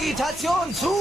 Digitation zu!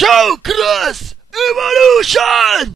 Focus Evolution!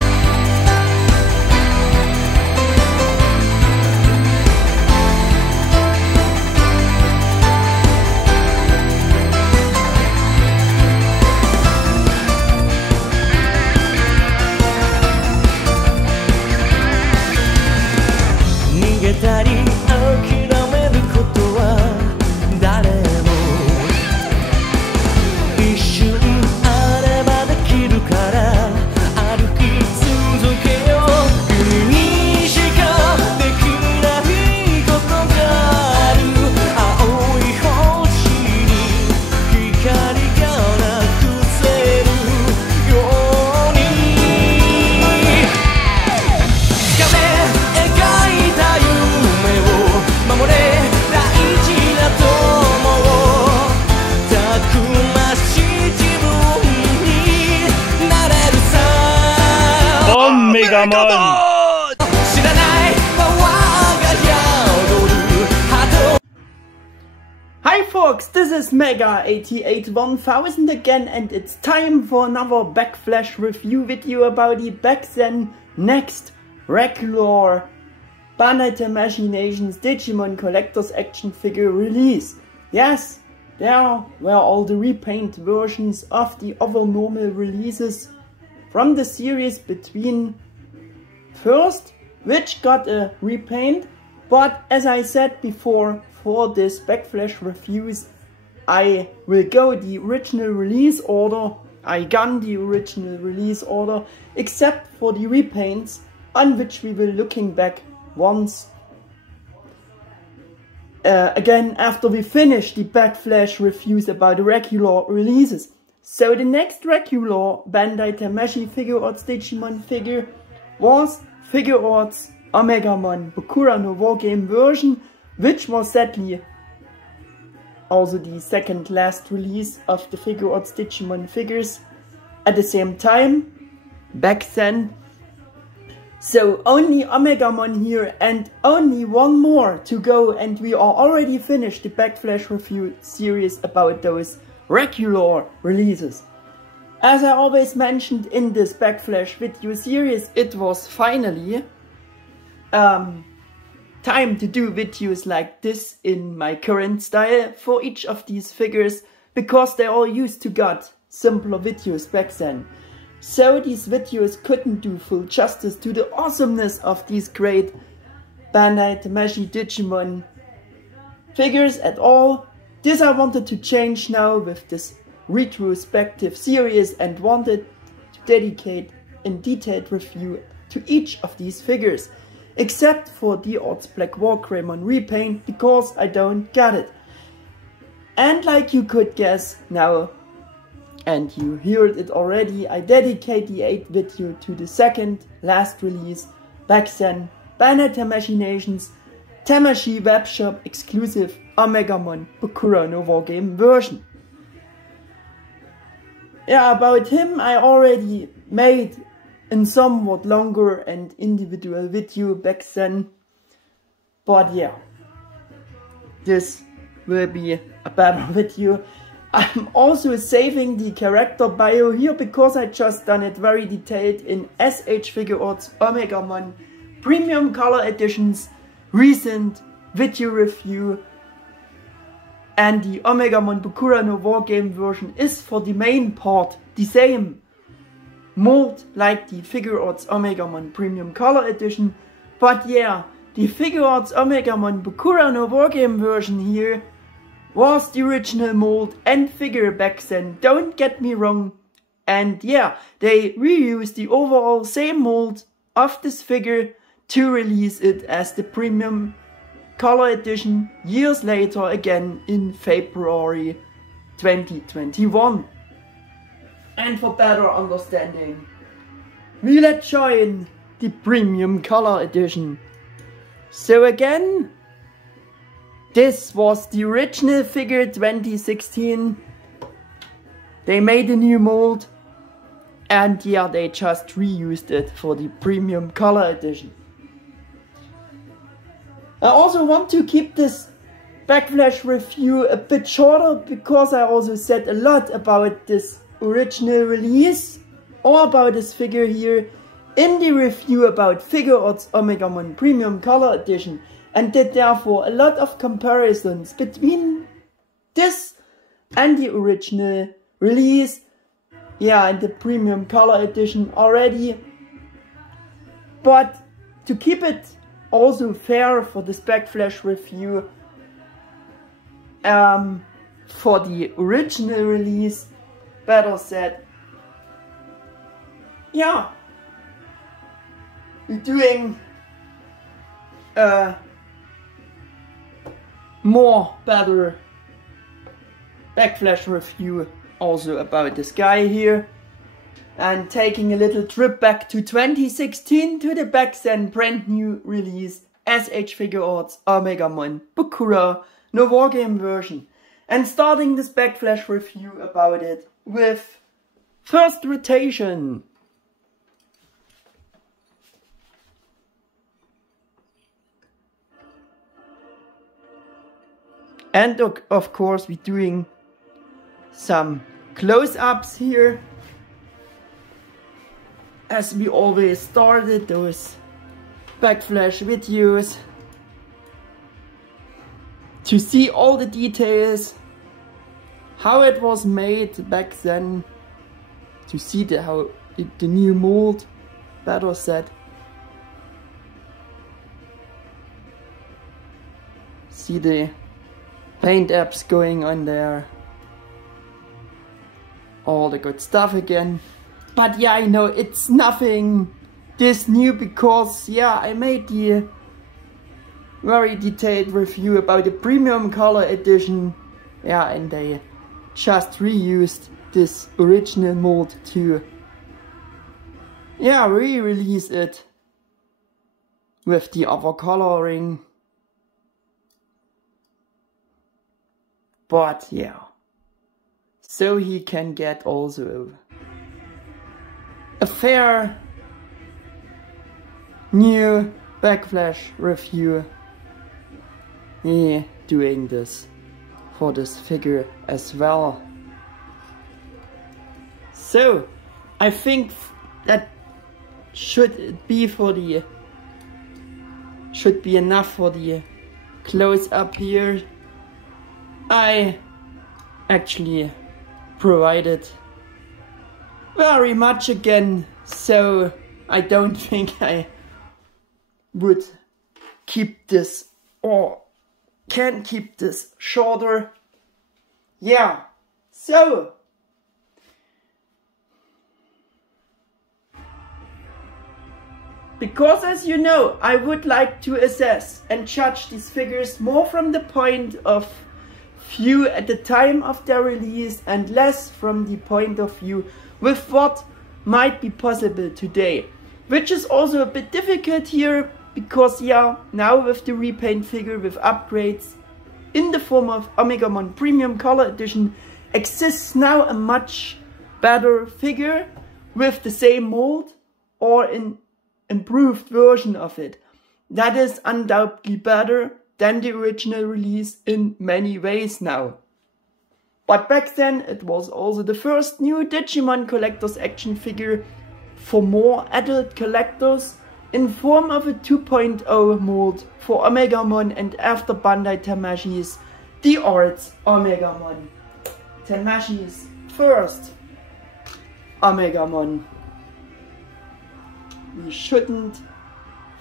Omegamon! Hi folks, this is Mega881000 again, and it's time for another backflash review video about the back then next regular Bandai Tamashii Nation's Digimon Collectors Action Figure release. Yes, there were all the repaint versions of the other normal releases from the series between first, which got a repaint, but as I said before, for this backflash reviews, I will go the original release order. I gun the original release order, except for the repaints, on which we will looking back once again after we finish the backflash reviews about the regular releases. So the next regular Bandai Tamashii Figuarts Digimon figure was Figuarts Omegamon Bokura no WarGame version, which was sadly also the second last release of the Figuarts Digimon figures at the same time, back then. So only Omegamon here and only one more to go, and we are already finished the backflash review series about those regular releases. As I always mentioned in this backflash video series, it was finally time to do videos like this in my current style for each of these figures, because they all used to got simpler videos back then. So these videos couldn't do full justice to the awesomeness of these great Bandai Tamashii Digimon figures at all. This I wanted to change now with this retrospective series, and wanted to dedicate a detailed review to each of these figures, except for D-Arts Black WarGame repaint, because I don't get it. And like you could guess now, and you heard it already, I dedicate the 8th video to the second last release back then, Bandai Tamashii Nation's Tamashii webshop exclusive Omegamon Bokura no WarGame version. Yeah, about him I already made a somewhat longer and individual video back then. But yeah, this will be a better video. I'm also saving the character bio here because I just done it very detailed in S.H.Figuarts Omegamon Premium Color Edition's recent video review. And the Omegamon Bokura no WarGame version is for the main part the same mold like the Figuarts Omegamon Premium Color Edition. But yeah, the Figuarts Omegamon Bokura no WarGame version here was the original mold and figure back then, don't get me wrong. And yeah, they reused the overall same mold of this figure to release it as the Premium Color Edition years later, again in February 2021. And for better understanding, we let's join the Premium Color Edition. So again, this was the original figure 2016. They made a new mold and yeah, they just reused it for the Premium Color Edition. I also want to keep this backflash review a bit shorter because I also said a lot about this original release or about this figure here in the review about Figuarts Omegamon Premium Color Edition, and did therefore a lot of comparisons between this and the original release, yeah, and the Premium Color Edition already. But to keep it also fair for this backflash review, for the original release, better said, yeah, we're doing more better backflash review also about this guy here, and taking a little trip back to 2016 to the back then brand new release S.H.Figuarts Omegamon Bokura no WarGame version, and starting this backflash review about it with first rotation. And of course we're doing some close-ups here, as we always started those backflash videos, to see all the details, how it was made back then, to see the new mold, better said. See the paint apps going on there, all the good stuff again. But yeah, I know it's nothing this new because yeah, I made the very detailed review about the Premium Color Edition, yeah, and they just reused this original mold to yeah, re-release it with the other coloring. But yeah, so he can get also a fair new backflash review. Yeah, doing this for this figure as well. So I think that should be enough for the close up here. I actually provided very much again, so I don't think I would keep this or can keep this shorter. Yeah, so because as you know, I would like to assess and judge these figures more from the point of view at the time of their release and less from the point of view with what might be possible today, which is also a bit difficult here because yeah, now with the repaint figure with upgrades in the form of Omegamon Premium Color Edition exists now a much better figure with the same mold or an improved version of it. that is undoubtedly better than the original release in many ways now. But back then it was also the first new Digimon Collectors Action Figure for more adult collectors in form of a 2.0 mold for Omegamon and after Bandai Tamashii's D-Arts Omegamon. Tamashii's first Omegamon. We shouldn't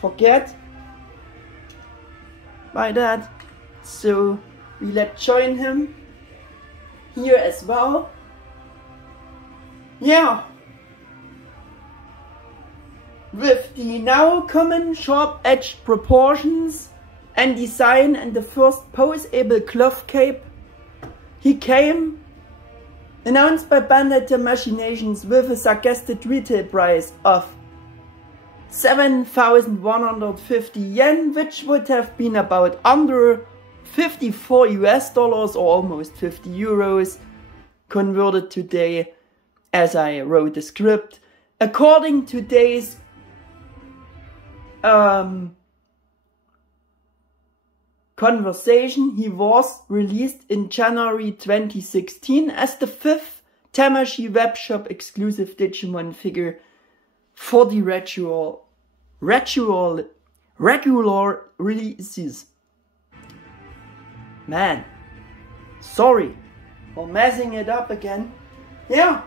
forget by that, so we let's join him here as well. Yeah, with the now common sharp-edged proportions and design and the first pose-able cloth cape, he came announced by Bandai Tamashii Nations with a suggested retail price of 7,150 yen, which would have been about under 54 US dollars or almost 50 euros converted today as I wrote the script. According to today's conversation, he was released in January 2016 as the 5th Tamashii webshop exclusive Digimon figure for the regular releases. Man, sorry for messing it up again. Yeah,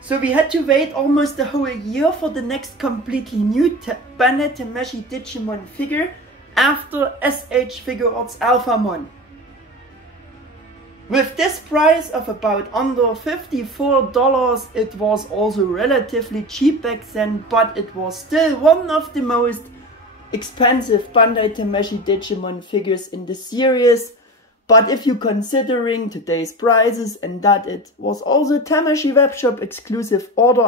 so we had to wait almost a whole year for the next completely new Bandai Tamashii Digimon figure after S.H.Figuarts Alphamon. With this price of about under $54, it was also relatively cheap back then, but it was still one of the most expensive Bandai Tamashii Digimon figures in the series. But if you're considering today's prices and that it was also Tamashii webshop exclusive order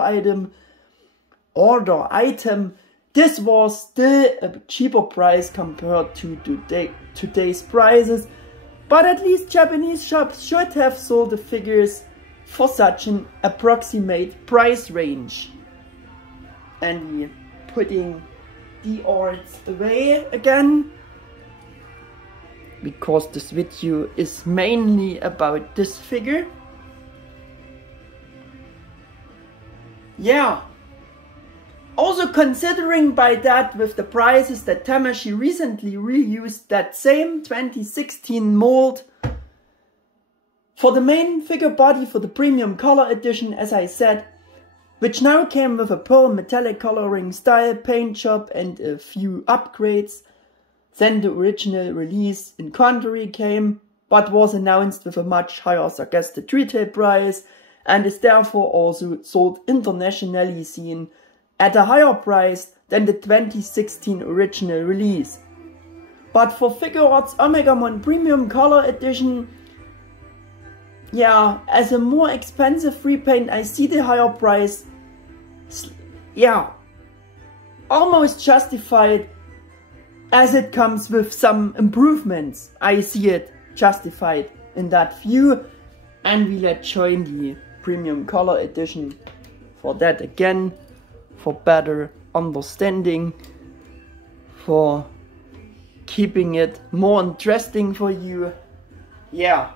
item, this was still a cheaper price compared to today's prices. But at least Japanese shops should have sold the figures for such an approximate price range. And we're putting D-Arts away again, because this video is mainly about this figure. Yeah. Also considering by that with the prices that Tamashii recently reused that same 2016 mold for the main figure body for the premium color edition, as I said, which now came with a pearl metallic coloring style, paint job and a few upgrades. Then the original release in country came, but was announced with a much higher suggested retail price and is therefore also sold internationally seen at a higher price than the 2016 original release. But for Figuarts Omegamon Premium Color Edition, yeah, as a more expensive repaint, I see the higher price, yeah, almost justified, as it comes with some improvements. I see it justified in that view, and we let's join the Premium Color Edition for that again, for better understanding, for keeping it more interesting for you. Yeah,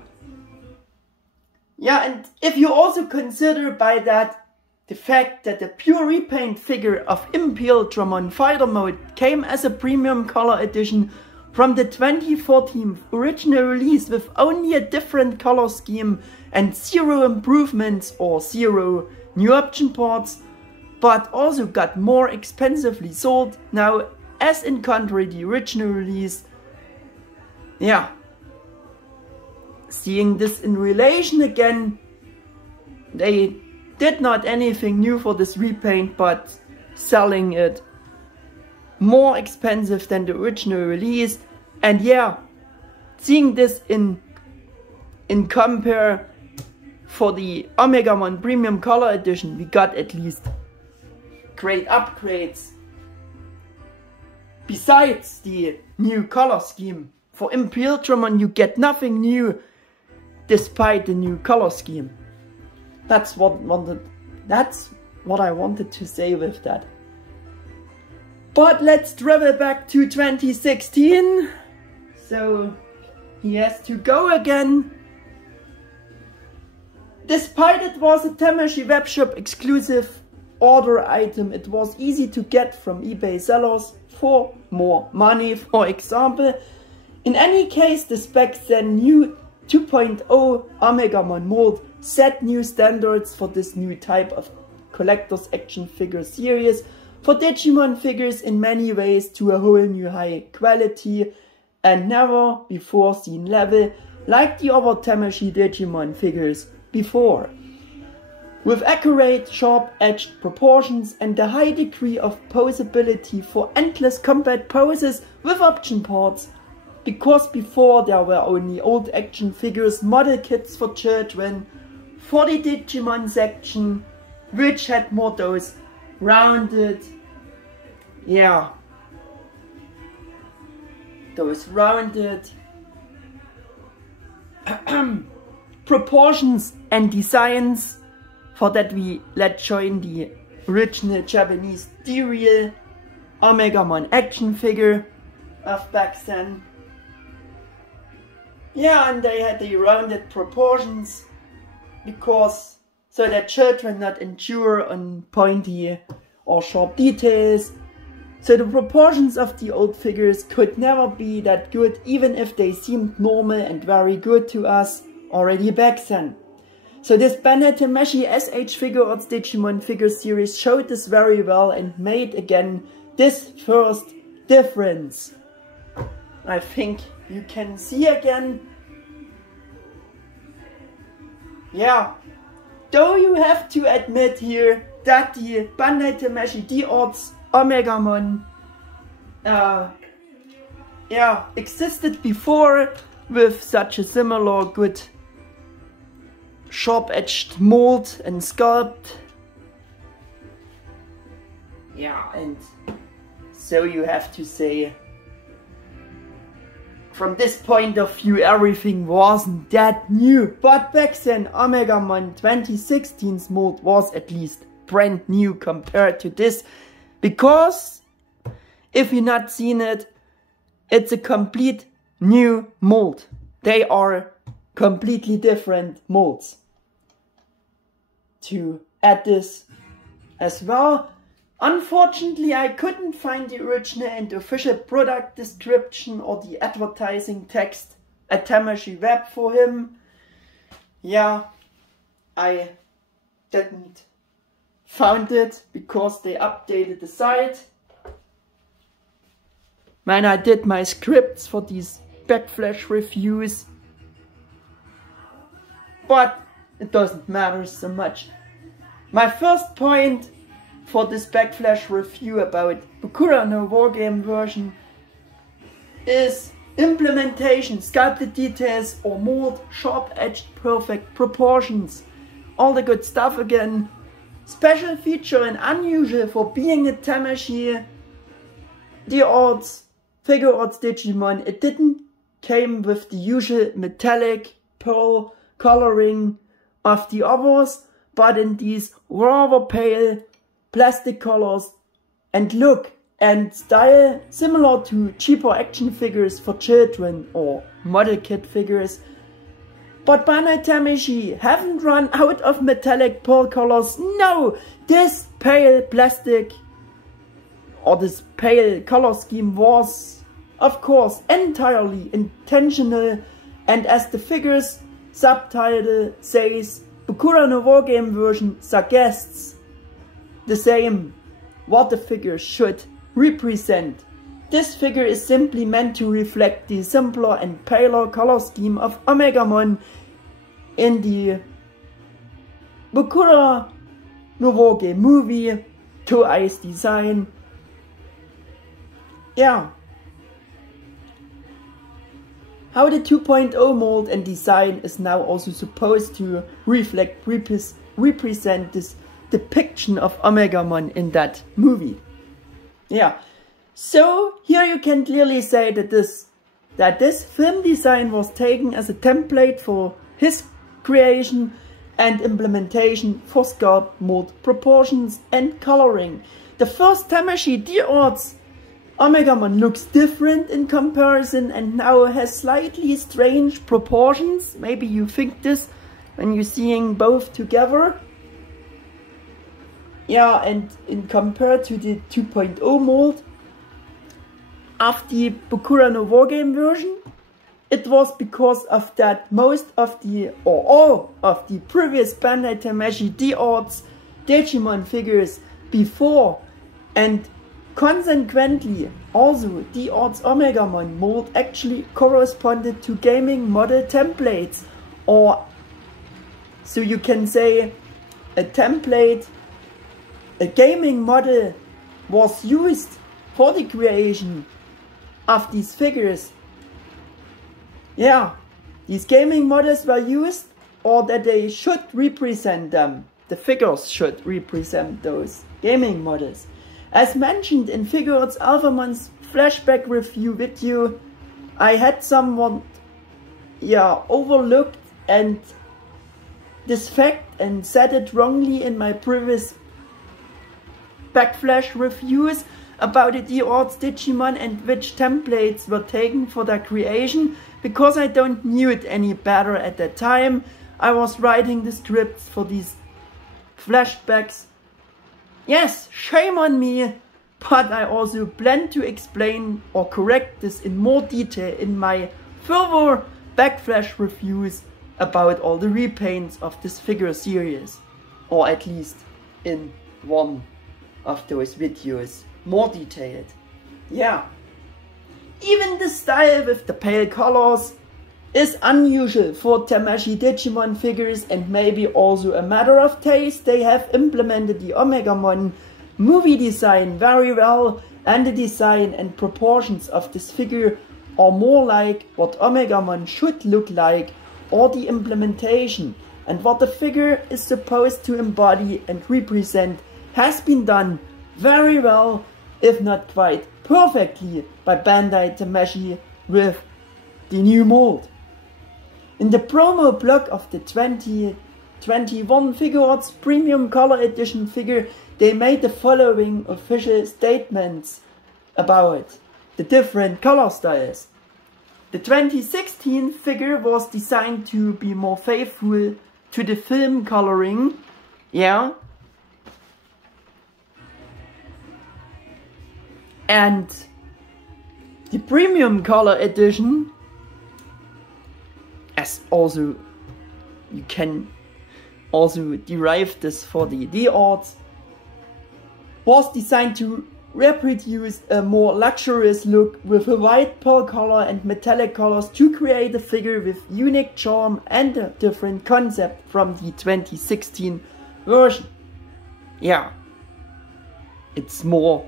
and if you also consider by that the fact that the pure repaint figure of Impel-Dramon Fighter Mode came as a premium color edition from the 2014 original release with only a different color scheme and 0 improvements or 0 new option parts, but also got more expensively sold now as in country the original release. Yeah, seeing this in relation again, they did not anything new for this repaint, but selling it more expensive than the original release. And yeah, seeing this in compare for the Omegamon Premium Color Edition, we got at least great upgrades besides the new color scheme. For Impel-Dramon you get nothing new despite the new color scheme. That's what I wanted to say with that. But let's travel back to 2016. So he has to go again. Despite it was a Tamashii webshop exclusive order item, it was easy to get from eBay sellers for more money, for example. In any case, the specs then new 2.0 Omegamon Mold set new standards for this new type of collector's action figure series for Digimon figures in many ways to a whole new high quality and never before seen level like the other Tamashii Digimon figures before. With accurate, sharp-edged proportions and a high degree of posability for endless combat poses with option parts, because before there were only old action figures model kits for children for the Digimon section, which had more those rounded, those rounded proportions and designs. For that let's join the original Japanese D-Real Omegamon action figure of back then. Yeah, and they had the rounded proportions because so that children not endure on pointy or sharp details. So the proportions of the old figures could never be that good, even if they seemed normal and very good to us already back then. So this Bandai Tamashii S.H.Figuarts Digimon figure series showed this very well and made again this first difference. I think you can see again. Yeah, though you have to admit here that the Bandai Tamashii D-Arts Omegamon existed before with such a similar good sharp-edged mold and sculpt. Yeah, and so you have to say, from this point of view, everything wasn't that new. But back then, Omegamon 2016's mold was at least brand new compared to this. Because, if you've not seen it, it's a complete new mold. They are completely different molds. To add this as well, unfortunately I couldn't find the original and official product description or the advertising text at Tamashii Web for him. Yeah, I didn't found it because they updated the site. When I did my scripts for these backflash reviews, but it doesn't matter so much. My first point for this backflash review about Bokura no WarGame version is implementation, sculpted details or mold, sharp-edged, perfect proportions. All the good stuff again. Special feature and unusual for being a Tamashii D-Arts Figuarts Digimon. It didn't came with the usual metallic pearl coloring of the others, but in these rather pale plastic colors and look and style similar to cheaper action figures for children or model kit figures. But Bandai Tamashii haven't run out of metallic pearl colors. No, this pale plastic or this pale color scheme was of course entirely intentional, and as the figure's subtitle says, Bokura no WarGame version suggests the same what the figure should represent. This figure is simply meant to reflect the simpler and paler color scheme of Omegamon in the Bokura no WarGame movie, Two Eyes design. Yeah. How the 2.0 mold and design is now also supposed to represent this depiction of Omegamon in that movie. Yeah, so here you can clearly say that this film design was taken as a template for his creation and implementation for sculpt, mold, proportions and coloring. The first Tamashii D-Arts Omegamon looks different in comparison and now has slightly strange proportions. Maybe you think this when you're seeing both together. Yeah, and in compared to the 2.0 mold of the Bokura no WarGame version, it was because of that most of the, or all of the previous Bandai Tamashii D-Arts Digimon figures before, and consequently also D-Arts Omegamon Mold actually corresponded to gaming model templates, or so you can say a template, a gaming model was used for the creation of these figures. Yeah, these gaming models were used, or that they should represent them. The figures should represent those gaming models. As mentioned in Figuarts Alphamon's flashback review video, I had somewhat overlooked and this fact and said it wrongly in my previous backflash reviews about the D-Arts Digimon and which templates were taken for their creation, because I don't knew it any better at that time. I was writing the scripts for these flashbacks. Yes, shame on me, but I also plan to explain or correct this in more detail in my further backflash reviews about all the repaints of this figure series, or at least in one of those videos, more detailed. Yeah, even the style with the pale colors is unusual for Tamashii Digimon figures, and maybe also a matter of taste. They have implemented the Omegamon movie design very well, and the design and proportions of this figure are more like what Omegamon should look like, or the implementation and what the figure is supposed to embody and represent has been done very well, if not quite perfectly, by Bandai Tamashii with the new mold. In the promo block of the 2021 Figuarts Premium Color Edition figure, they made the following official statements about the different color styles. The 2016 figure was designed to be more faithful to the film coloring, yeah. And the Premium Color Edition, as also you can also derive this for the D-Arts, was designed to reproduce a more luxurious look with a white pearl color and metallic colors to create a figure with unique charm and a different concept from the 2016 version. Yeah, it's more,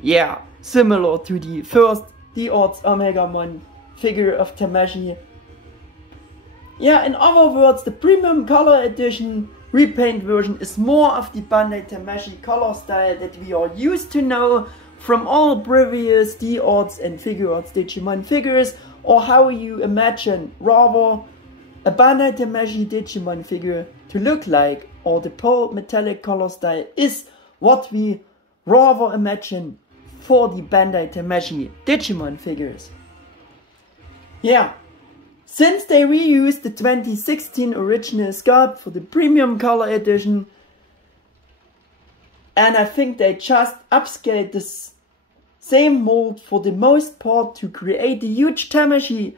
yeah, similar to the first D-Arts Omegamon figure of Tamashii. Yeah, in other words, the Premium Color Edition repaint version is more of the Bandai Tamashii color style that we are used to know from all previous D-Arts and Figuarts Digimon figures, or how you imagine rather a Bandai Tamashii Digimon figure to look like, or the pearl metallic color style is what we rather imagine for the Bandai Tamashii Digimon figures. Yeah. Since they reused the 2016 original sculpt for the Premium Color Edition, and I think they just upscaled this same mold for the most part to create a huge Tamashii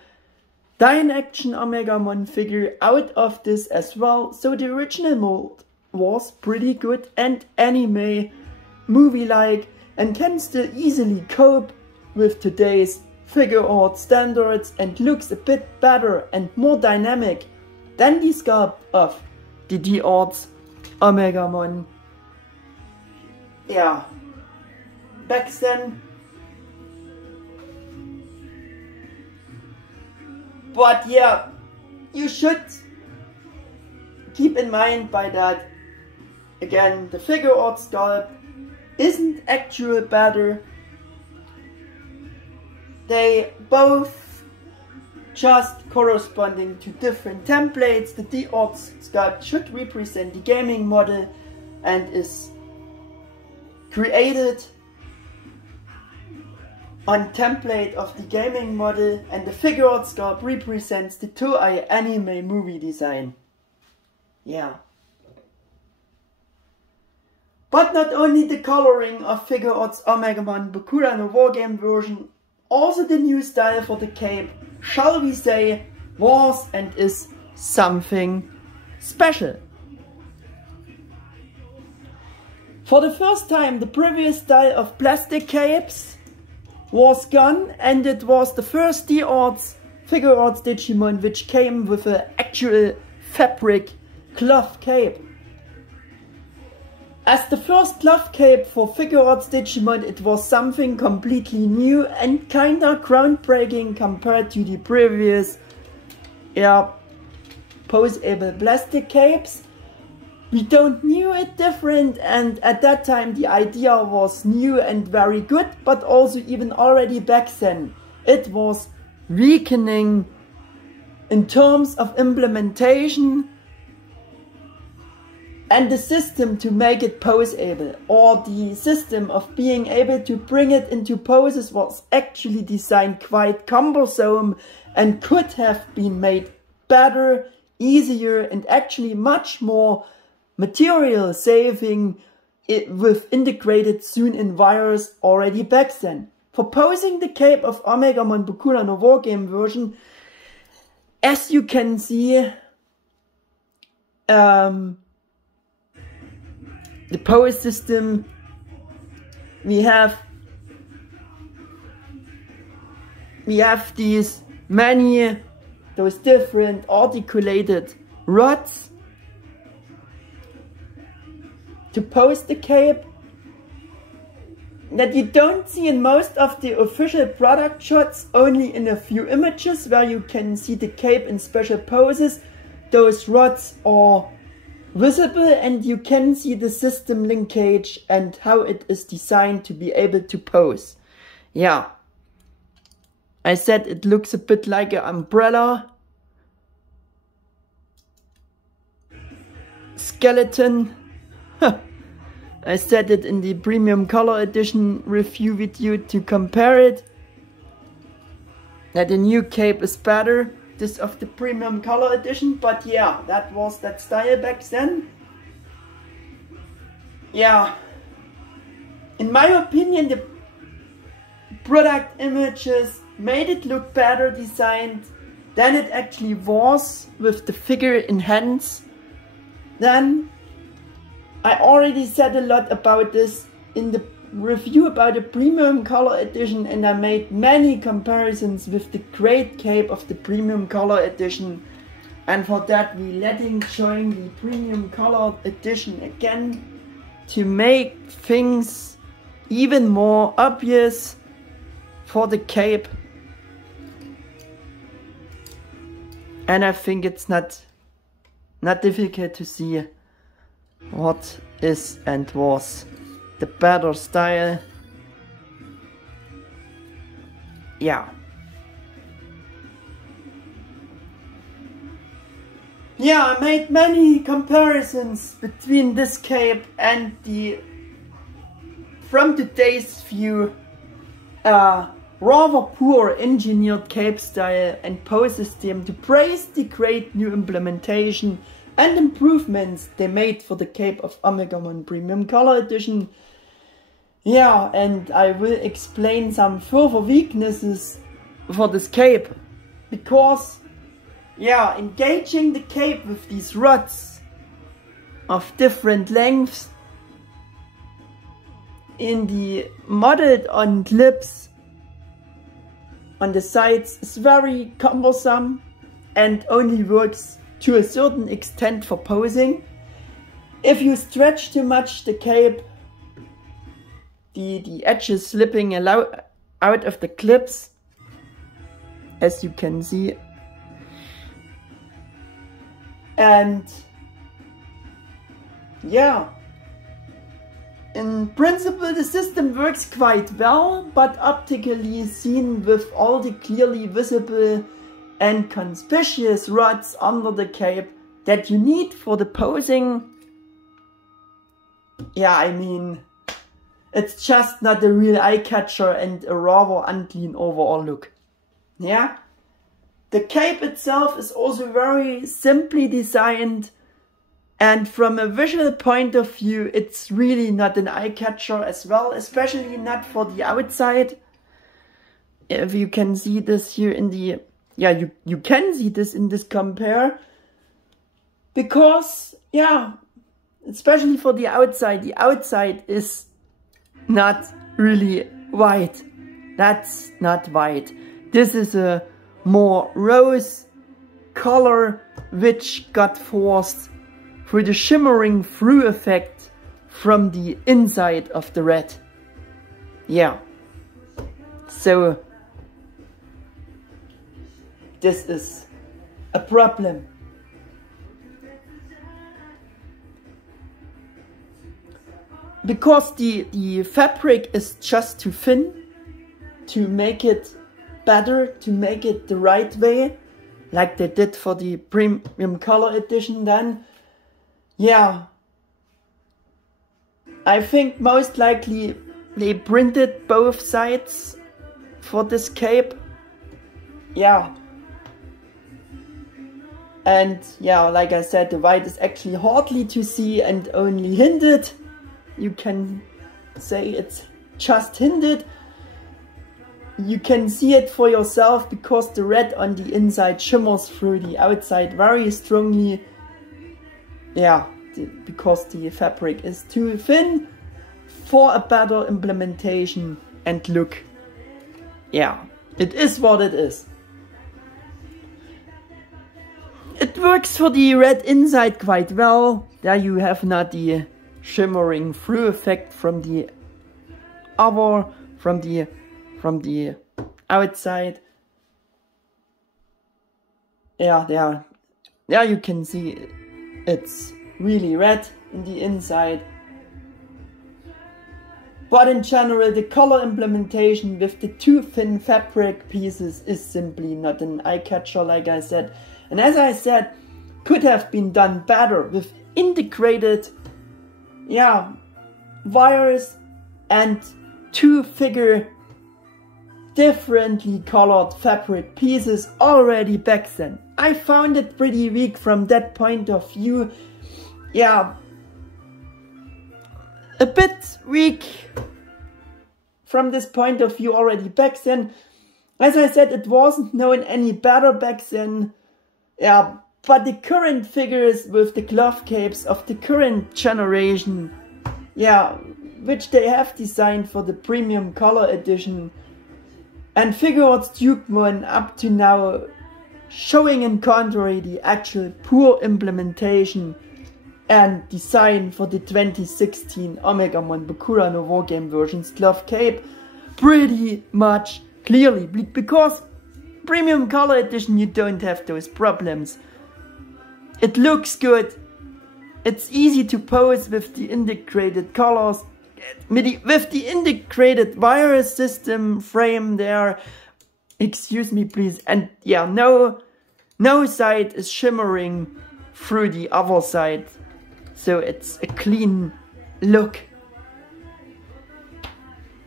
DynAction Omegamon figure out of this as well, so the original mold was pretty good and anime movie-like, and can still easily cope with today's figure art standards and looks a bit better and more dynamic than the sculpt of the D-Arts Omegamon. Yeah, back then. But yeah, you should keep in mind by that, again, the figure art sculpt isn't actually better. They both just corresponding to different templates. The D-Arts sculpt should represent the gaming model and is created on template of the gaming model, and the Figuarts sculpt represents the Toei anime movie design. Yeah. But not only the coloring of Figuarts Omegamon Bokura in the wargame version, also the new style for the cape, shall we say, was and is something special. For the first time, the previous style of plastic capes was gone, and it was the first D-Arts Figuarts Digimon which came with an actual fabric cloth cape. As the first cloth cape for Figuarts Digimon, it was something completely new and kinda groundbreaking compared to the previous poseable plastic capes. We don't knew it different, and at that time the idea was new and very good, but also even already back then it was weakening in terms of implementation and the system to make it poseable, or the system of being able to bring it into poses was actually designed quite cumbersome and could have been made better, easier, and actually much more material saving with integrated soon-in wires already back then. For posing the cape of Omegamon Bokura in the wargame version, as you can see, the pose system, we have these those different articulated rods to pose the cape that you don't see in most of the official product shots, only in a few images where you can see the cape in special poses. Those rods are visible and you can see the system linkage and how it is designed to be able to pose. Yeah, I said it looks a bit like an umbrella skeleton. I said it in the premium color edition review video to compare it, that the new cape is better, this of the premium color edition, but yeah, that was that style back then. Yeah, in my opinion the product images made it look better designed than it actually was with the figure in hands. Then I already said a lot about this in the review about the premium color edition, and I made many comparisons with the great cape of the premium color edition, and for that we letting join the premium color edition again to make things even more obvious for the cape. And I think it's not difficult to see what is and was the better style. Yeah. Yeah, I made many comparisons between this cape and the, from today's view, rather poor engineered cape style and pose system to praise the great new implementation and improvements they made for the cape of Omegamon Premium Color Edition. Yeah, and I will explain some further weaknesses for this cape, because yeah, engaging the cape with these rods of different lengths in the modeled on clips on the sides is very cumbersome and only works to a certain extent for posing. If you stretch too much the cape, the edges slipping out of the clips, as you can see. And yeah, in principle the system works quite well, but optically seen with all the clearly visible and conspicuous rods under the cape that you need for the posing, yeah, I mean, it's just not a real eye catcher and a rather unclean overall look. Yeah. The cape itself is also very simply designed, and from a visual point of view it's really not an eye catcher as well, especially not for the outside. If you can see this here in the, yeah, you can see this in this compare, because, yeah, especially for the outside is not really white. That's not white. This is a more rose color which got forced through the shimmering through effect from the inside of the red. Yeah. So this is a problem. Because the fabric is just too thin to make it better, to make it the right way, like they did for the premium color edition then. Yeah, I think most likely they printed both sides for this cape. Yeah. And yeah, like I said, the white is actually hardly to see and only hinted. You can say it's just hinted. You can see it for yourself because the red on the inside shimmers through the outside very strongly. Yeah, because the fabric is too thin for a better implementation and look. Yeah, it is what it is. It works for the red inside quite well. There you have not the shimmering through effect from the other, from the outside. Yeah, there you can see it's really red in the inside. But in general, the color implementation with the too thin fabric pieces is simply not an eye catcher, like I said. And as I said, could have been done better with integrated, yeah, wires and two figure differently colored fabric pieces already back then. I found it pretty weak from that point of view. Yeah, a bit weak from this point of view already back then. As I said, it wasn't known any better back then. Yeah, but the current figures with the glove capes of the current generation, yeah, which they have designed for the premium color edition, and Figuarts Digimon up to now, showing in contrary the actual poor implementation and design for the 2016 Omegamon Bokura no WarGame version's glove cape pretty much clearly, because premium color edition you don't have those problems. It looks good, it's easy to pose with the integrated colors, with the integrated wire system frame there, excuse me please, and yeah, no side is shimmering through the other side, so it's a clean look,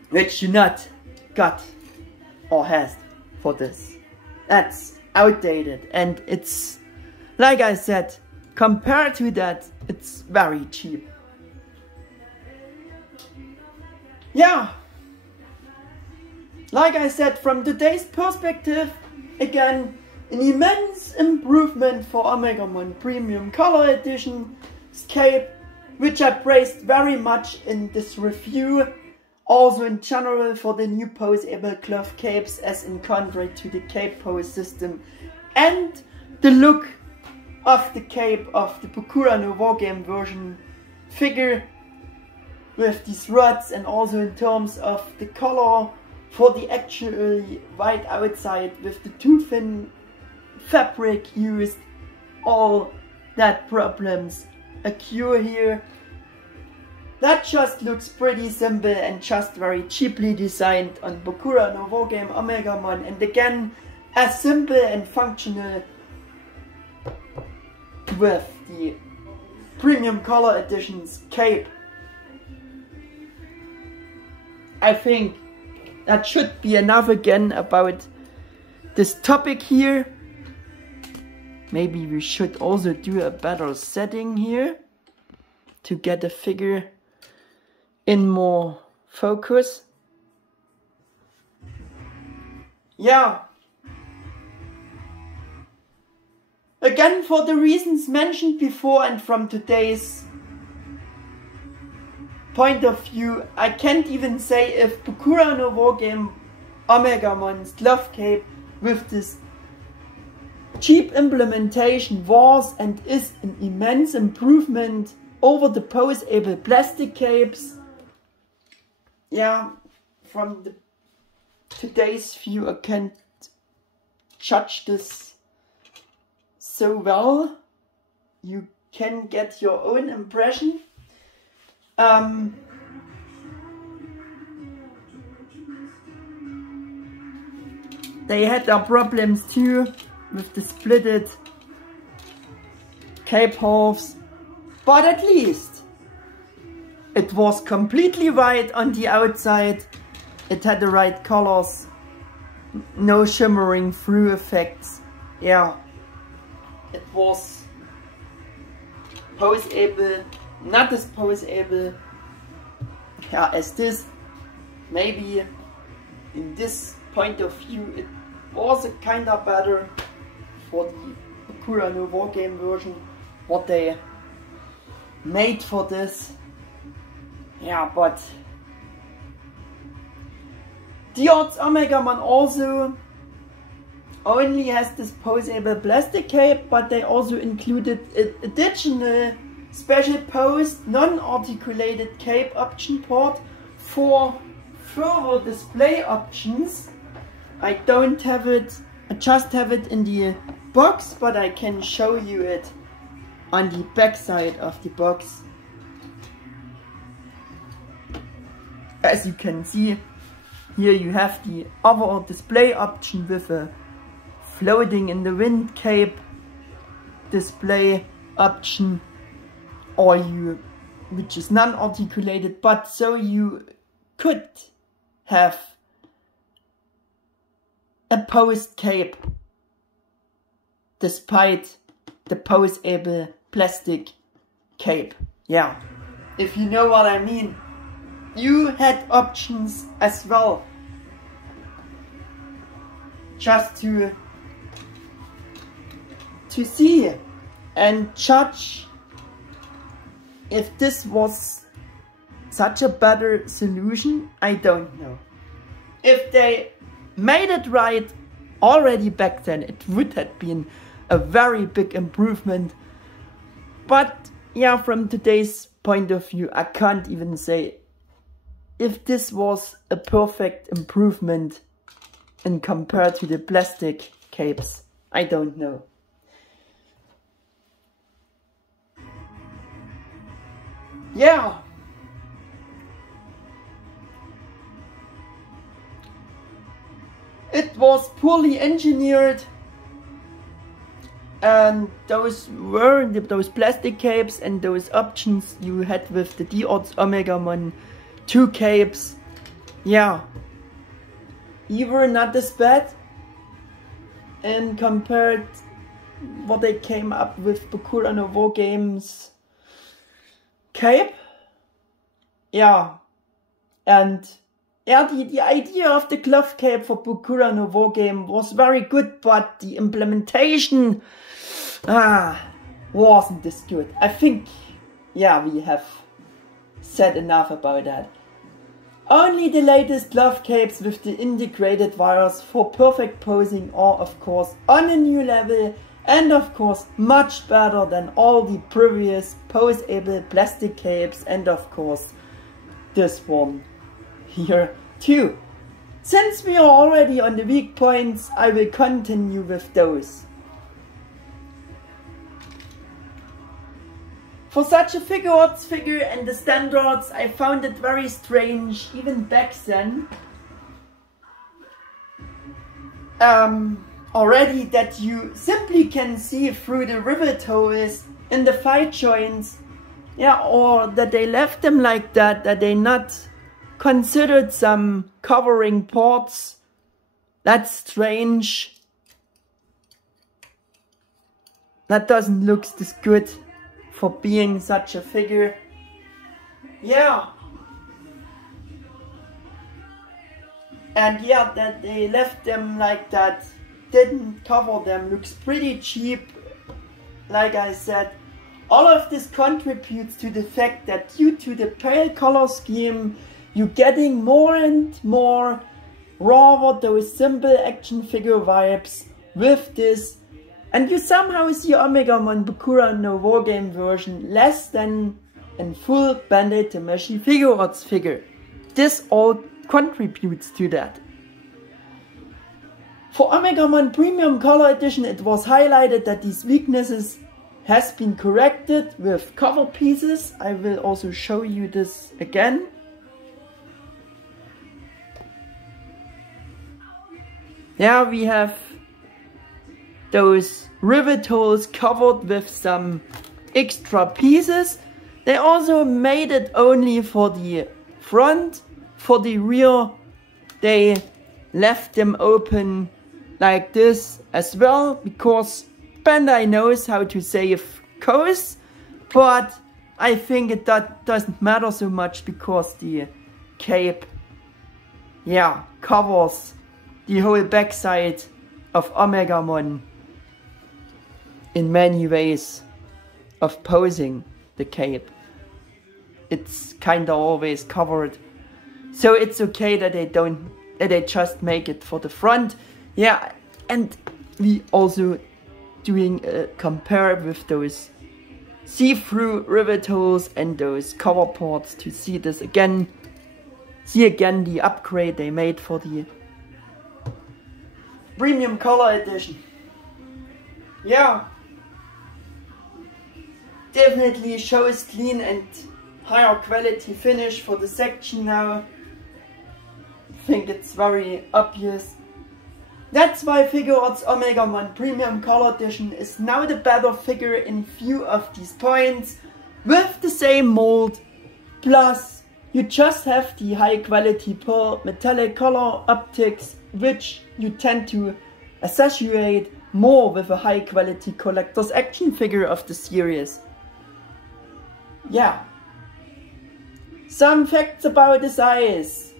which you not got or has for this. That's outdated, and it's, like I said, compared to that, it's very cheap. Yeah, like I said, from today's perspective, again, an immense improvement for Omegamon Premium Color Edition cape, which I praised very much in this review. Also in general for the new poseable glove capes, as in contrary to the cape pose system, and the look of the cape of the Bokura no WarGame version figure with these rods, and also in terms of the color for the actually white outside with the too thin fabric used, all that problems occur here. That just looks pretty simple and just very cheaply designed on Bokura no WarGame Omegamon, and again as simple and functional with the Premium Color Edition's cape. I think that should be enough again about this topic here. Maybe we should also do a better setting here to get the figure in more focus. Yeah. Again, for the reasons mentioned before and from today's point of view, I can't even say if Bokura no WarGame Omegamon's glove cape with this cheap implementation was and is an immense improvement over the pose-able plastic capes. Yeah, from today's view I can't judge this so well. You can get your own impression. They had their problems too with the splitted cape halves, but at least it was completely white on the outside. It had the right colors, no shimmering through effects. Yeah, it was pose-able, not as pose-able as this. Maybe in this point of view it was a kinda better for the Bokura no WarGame version, what they made for this. Yeah, but D-Arts Omegamon also only has this pose-able plastic cape, but they also included an additional special posed non-articulated cape option port for further display options. I don't have it, I just have it in the box, but I can show you it on the back side of the box. As you can see, here you have the other display option with a floating in the wind cape display option, or which is non-articulated, but so you could have a posed cape despite the pose-able plastic cape. Yeah, if you know what I mean. You had options as well, just to see and judge if this was such a better solution. I don't know. If they made it right already back then, it would have been a very big improvement. But yeah, from today's point of view, I can't even say if this was a perfect improvement in compared to the plastic capes. I don't know. Yeah. It was poorly engineered, and those plastic capes and those options you had with the D-Arts Omegamon 2 capes, yeah, either not as bad and compared what they came up with Bokura no WarGame's cape. Yeah, and yeah, the idea of the glove cape for Bokura no WarGame was very good, but the implementation wasn't this good. I think, yeah, we have said enough about that. Only the latest glove capes with the integrated wires for perfect posing are of course on a new level, and of course much better than all the previous pose-able plastic capes, and of course this one here too. Since we are already on the weak points, I will continue with those. For such a Figuarts figure and the standards, I found it very strange, even back then, already, that you simply can see through the rivet holes in the fight joints, yeah, or that they left them like that, that they not considered some covering parts. That's strange. That doesn't look this good for being such a figure. Yeah. And yeah, that they left them like that, didn't cover them, looks pretty cheap. Like I said, all of this contributes to the fact that due to the pale color scheme, you're getting more and more rather those simple action figure vibes with this. And you somehow see Omegamon Bokura in the WarGame version less than in full Bandai Tamashii Figuarts figure. This all contributes to that. For Omegamon Premium Color Edition, it was highlighted that these weaknesses has been corrected with cover pieces. I will also show you this again. Yeah, we have those rivet holes covered with some extra pieces. They also made it only for the front. For the rear, they left them open like this as well, because Bandai knows how to save costs, but I think it doesn't matter so much because the cape, yeah, covers the whole backside of Omegamon in many ways of posing the cape. It's kinda always covered, so it's okay that they just make it for the front. Yeah, and we also doing a compare with those see-through rivet holes and those cover parts to see this again. See again the upgrade they made for the Premium Color Edition. Yeah, definitely shows clean and higher quality finish for the section now. I think it's very obvious. That's why Figuarts Omegamon Premium Color Edition is now the better figure in few of these points, with the same mold, plus you just have the high quality pearl metallic color optics, which you tend to associate more with a high quality collector's action figure of the series. Yeah. Some facts about the size.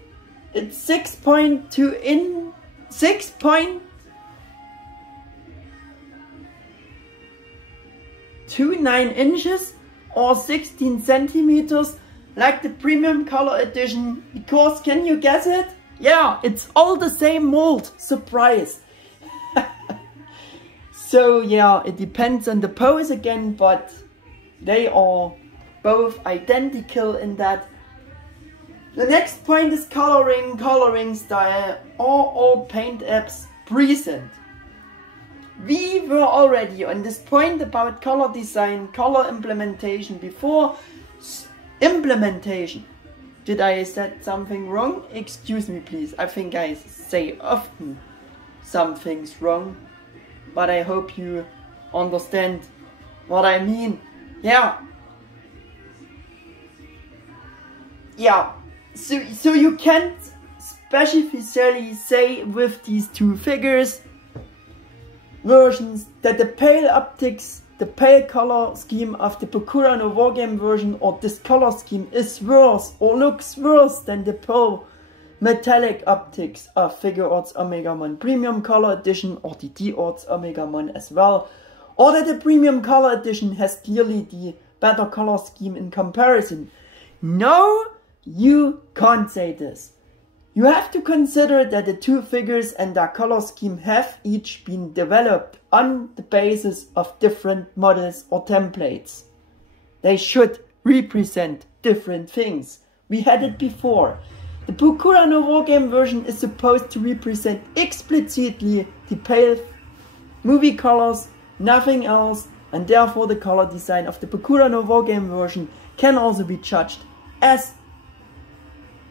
It's 6.29 inches or 16 centimeters like the Premium Color Edition, because can you guess it? Yeah, it's all the same mold. Surprise! So yeah, it depends on the pose again, but they are both identical in that. The next point is coloring style. Are all paint apps present? We were already on this point about color design, color implementation before. Implementation. Did I said something wrong? Excuse me please. I think I say often some things wrong, but I hope you understand what I mean. Yeah. So you can't specifically say with these two figures versions that the pale optics, the pale color scheme of the Bokura no WarGame version or this color scheme is worse or looks worse than the pearl metallic optics of Figuarts Omegamon Premium Color Edition or the D-Arts Omegamon as well, or that the Premium Color Edition has clearly the better color scheme in comparison. No, you can't say this. You have to consider that the two figures and their color scheme have each been developed on the basis of different models or templates. They should represent different things. We had it before. The Bokura no WarGame version is supposed to represent explicitly the pale movie colors, nothing else, and therefore the color design of the Bokura no WarGame version can also be judged as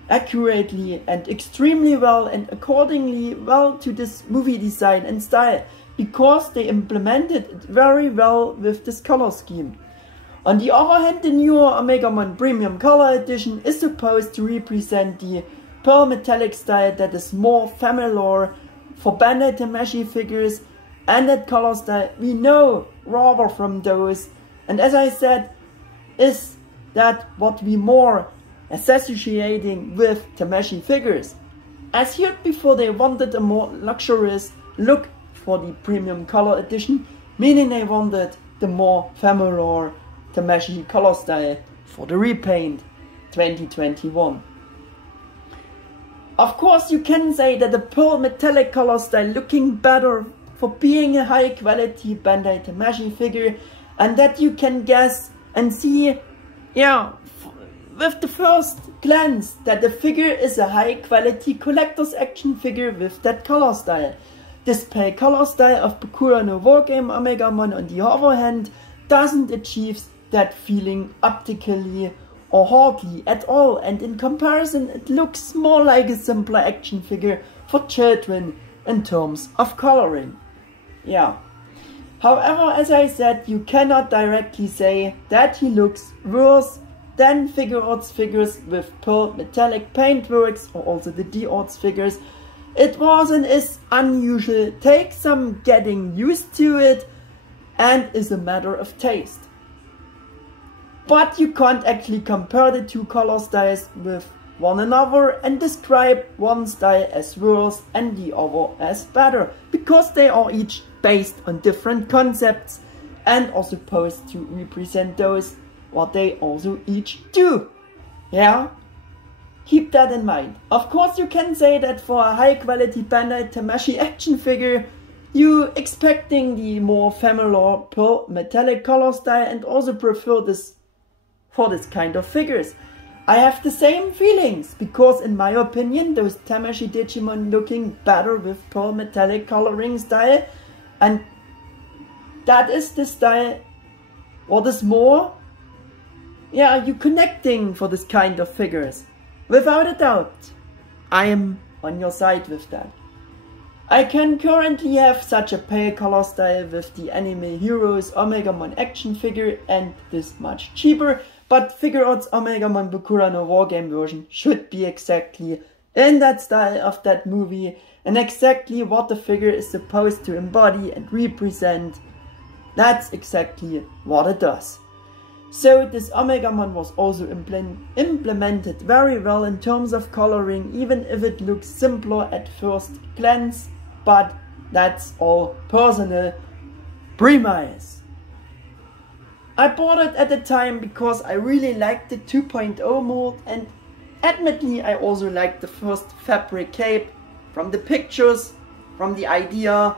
accurately and extremely well and accordingly well to this movie design and style, because they implemented it very well with this color scheme. On the other hand, the newer Omegamon Premium Color Edition is supposed to represent the pearl metallic style that is more familiar for Bandai Tamashii figures, and that color style we know rather from those, and as I said, is that what we more associating with Tamashii figures. As here before, they wanted a more luxurious look for the Premium Color Edition, meaning they wanted the more familiar Tamashii color style for the repaint 2021. Of course, you can say that the pearl metallic color style looking better for being a high quality Bandai Tamashii figure, and that you can guess and see, yeah, with the first glance that the figure is a high quality collector's action figure with that color style. This pale color style of Bokura no WarGame Omegamon on the other hand doesn't achieve that feeling optically or hardly at all, and in comparison it looks more like a simpler action figure for children in terms of coloring. Yeah. However, as I said, you cannot directly say that he looks worse than Figuarts figures with pearl metallic paintworks, or also the D-Arts figures. It was and is unusual, takes some getting used to it, and is a matter of taste. But you can't actually compare the two color styles with one another and describe one style as worse and the other as better, because they are each based on different concepts and are supposed to represent those what they also each do. Yeah? Keep that in mind. Of course, you can say that for a high quality Bandai Tamashii action figure, you expecting the more familiar pearl metallic color style and also prefer this for this kind of figures. I have the same feelings, because in my opinion those Tamashii Digimon looking better with pearl metallic coloring style, and that is the style what is more, yeah, you connecting for this kind of figures. Without a doubt, I am on your side with that. I can currently have such a pale color style with the Anime Heroes Omegamon action figure and this much cheaper, but Figuarts Omegamon Bokura no Wargame version should be exactly in that style of that movie and exactly what the figure is supposed to embody and represent. That's exactly what it does. So this Omegamon was also implemented very well in terms of coloring, even if it looks simpler at first glance, but that's all personal premise. I bought it at the time because I really liked the 2.0 mold, and admittedly I also liked the first fabric cape from the pictures, from the idea.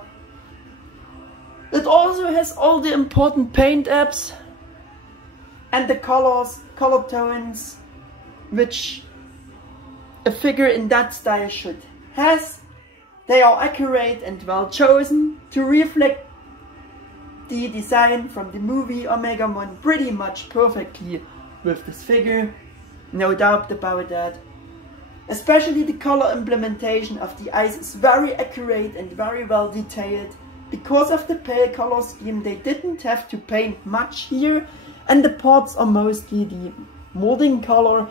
It also has all the important paint apps and the colors, color tones, which a figure in that style should has. They are accurate and well chosen to reflect the design from the movie Omegamon pretty much perfectly with this figure, no doubt about that. Especially the color implementation of the eyes is very accurate and very well detailed. Because of the pale color scheme, they didn't have to paint much here, and the parts are mostly the molding color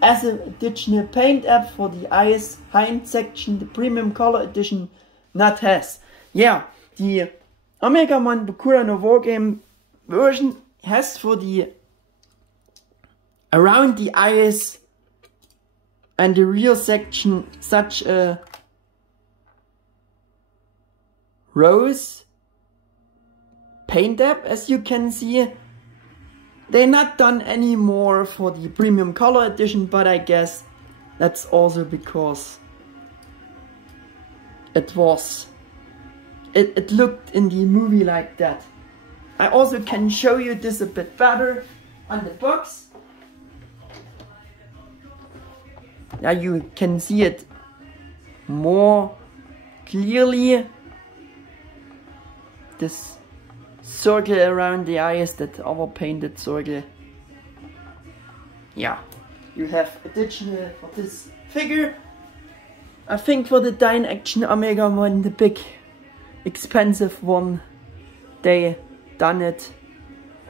as an additional paint app for the eyes hind section the Premium Color Edition not has. Yeah, the Omegamon Bokura no Wargame version has for the around the eyes and the rear section such a rose paint app, as you can see. They're not done anymore for the Premium Color Edition, but I guess that's also because it looked in the movie like that. I also can show you this a bit better on the box. Now you can see it more clearly. This circle around the eyes, that other painted circle. Yeah, you have additional for this figure. I think for the DynAction Omegamon, the big expensive one, they done it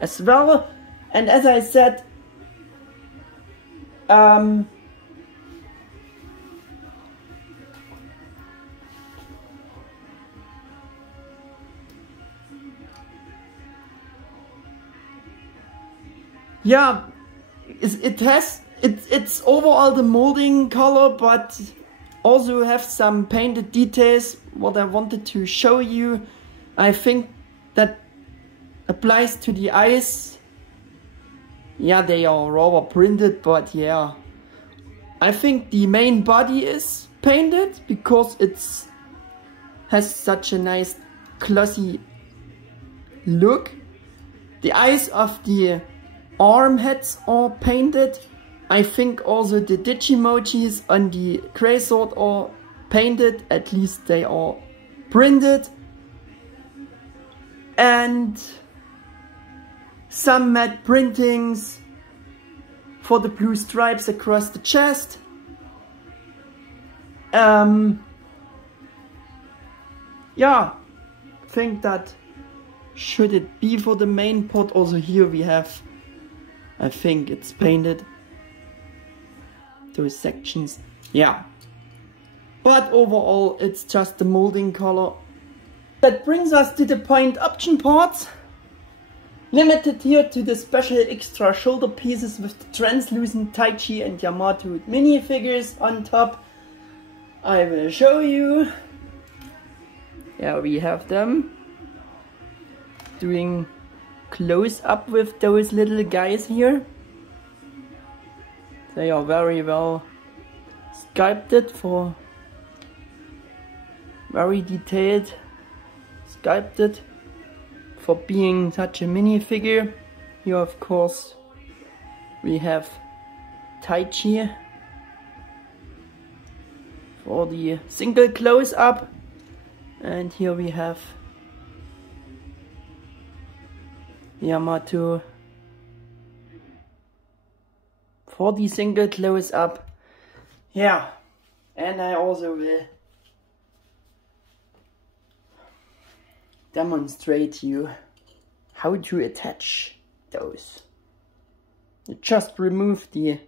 as well. And as I said, yeah, it's overall the molding color, but also have some painted details what I wanted to show you. I think that applies to the eyes. Yeah, they are rubber printed, but yeah, I think the main body is painted because it's has such a nice glossy look. The eyes of the arm heads are painted. I think also the Digimojis on the grey sword are painted, at least they are printed. And some matte printings for the blue stripes across the chest. Yeah, I think that should it be for the main part. Also here we have, I think it's painted, those sections. Yeah, but overall it's just the molding color. That brings us to the point option parts. Limited here to the special extra shoulder pieces with the translucent Taichi and Yamato Mini figures on top. I will show you. Yeah, we have them doing close up with those little guys here. They are very well sculpted, for very detailed, sculpted for being such a mini figure. Here of course we have Taichi for the single close up, and here we have Yamato for the single close up. Yeah, and I also will demonstrate you how to attach those. You just remove the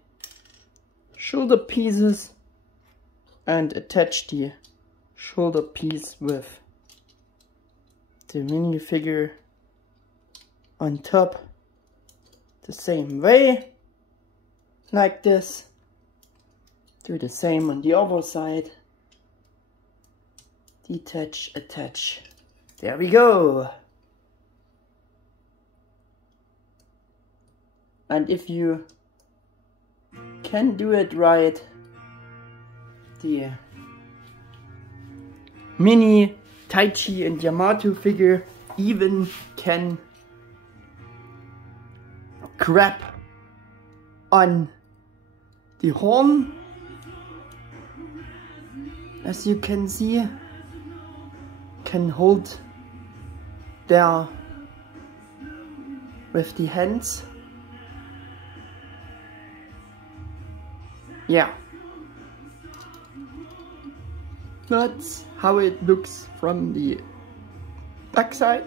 shoulder pieces and attach the shoulder piece with the minifigure on top the same way, like this. Do the same on the other side. Detach, attach. There we go. And if you can do it right, the mini Taichi and Yamato figure even can grab on the horn, as you can see, can hold there with the hands. Yeah, that's how it looks from the backside.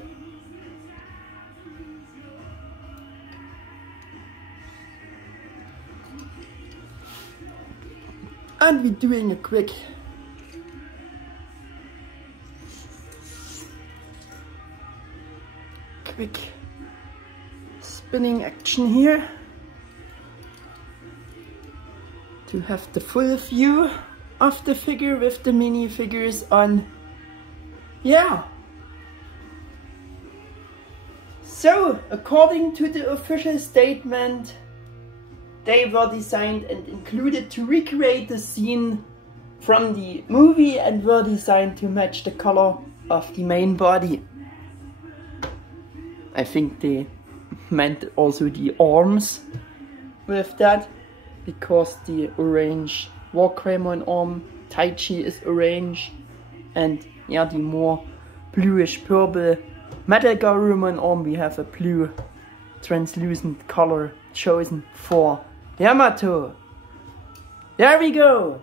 And we're doing a quick spinning action here to have the full view of the figure with the mini figures on. Yeah. So, according to the official statement, they were designed and included to recreate the scene from the movie and were designed to match the color of the main body. I think they meant also the arms with that, because the orange WarGame arm Taichi is orange, and yeah, the more bluish purple Metal Garurumon arm, we have a blue translucent color chosen for Yamato. There we go!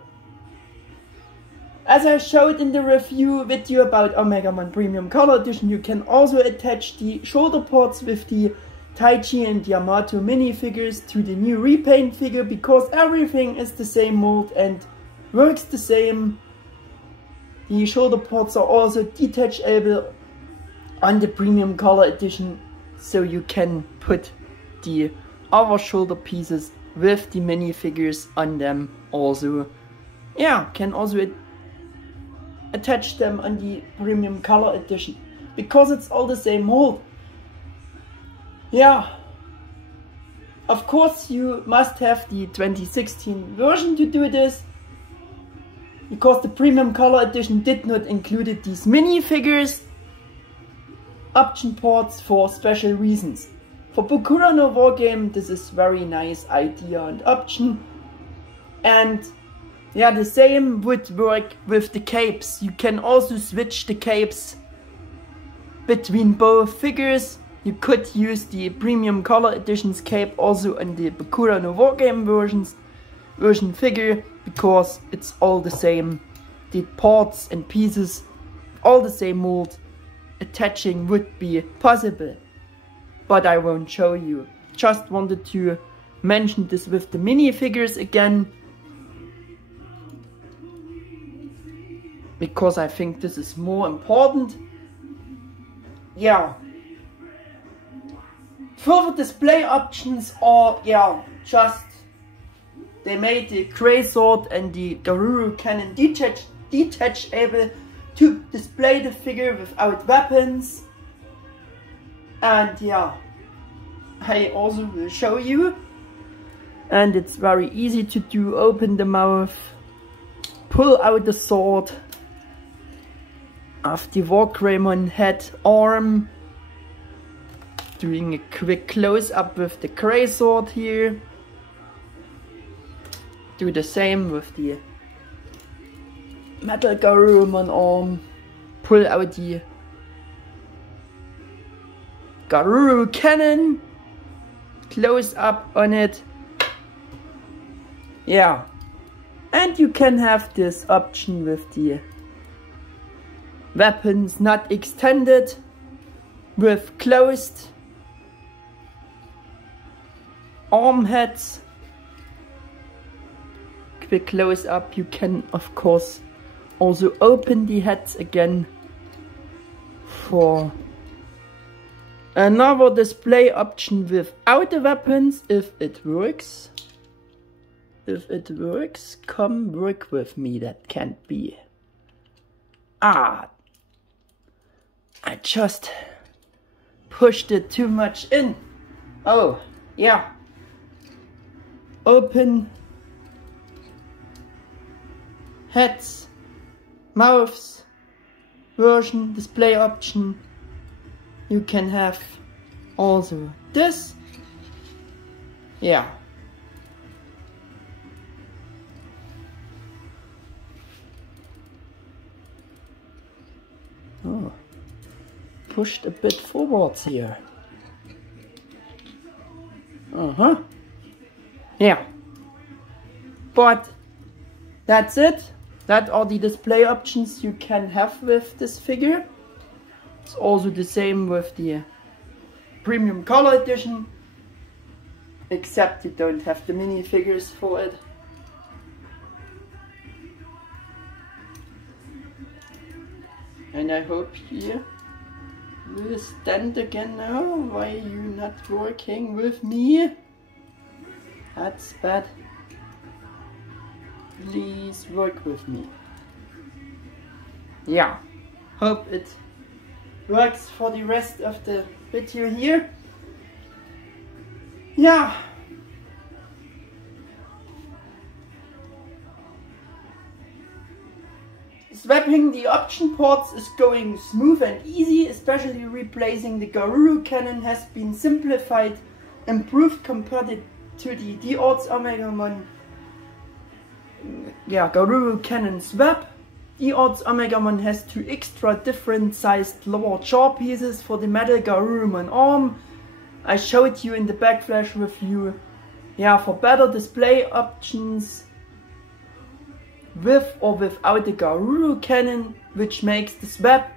As I showed in the review video about Omegamon Premium Color Edition, you can also attach the shoulder parts with the Taichi and Yamato Mini figures to the new repaint figure, because everything is the same mold and works the same. The shoulder parts are also detachable on the premium color edition, so you can put the other shoulder pieces with the mini figures on them also. Yeah, can also attach them on the premium color edition, because it's all the same mold. Yeah, of course you must have the 2016 version to do this, because the premium color edition did not include these mini figures option ports for special reasons. For Bokura no WarGame, this is very nice idea and option. And yeah, the same would work with the capes. You can also switch the capes between both figures. You could use the premium color edition's cape also on the Bokura no WarGame version figure, because it's all the same. The parts and pieces, all the same mold, attaching would be possible. But I won't show you. Just wanted to mention this with the mini figures again, because I think this is more important. Yeah. Further display options are, yeah, just they made the Grey Sword and the Garuru Cannon detachable to display the figure without weapons. And yeah, I also will show you. And it's very easy to do. Open the mouth, pull out the sword of the WarGreymon head arm, doing a quick close-up with the Grey Sword here. Do the same with the metal Garurumon arm, pull out the Garuru Cannon, close up on it. Yeah, and you can have this option with the weapons not extended, with closed arm heads. Quick close up. You can of course also open the heads again for another display option without the weapons, if it works. If it works, come work with me. That can't be. Ah, I just pushed it too much in. Oh, yeah. Open heads, mouths, version, display option. You can have also this. Yeah. Oh, pushed a bit forwards here. Yeah. But that's it. That are the display options you can have with this figure. It's also the same with the premium color edition, except you don't have the mini figures for it. And I hope you will stand again now. Why are you not working with me? That's bad. Please work with me. Yeah, hope it works for the rest of the video here. Yeah. Swapping the option ports is going smooth and easy, especially replacing the Garuru Cannon has been simplified, improved compared to the D-Arts Omegamon. Yeah, Garuru Cannon swap. D-Arts Omegamon has 2 extra different sized lower jaw pieces for the metal Garurumon arm. I showed you in the backflash review. Yeah, for better display options with or without the Garuru Cannon, which makes the swap,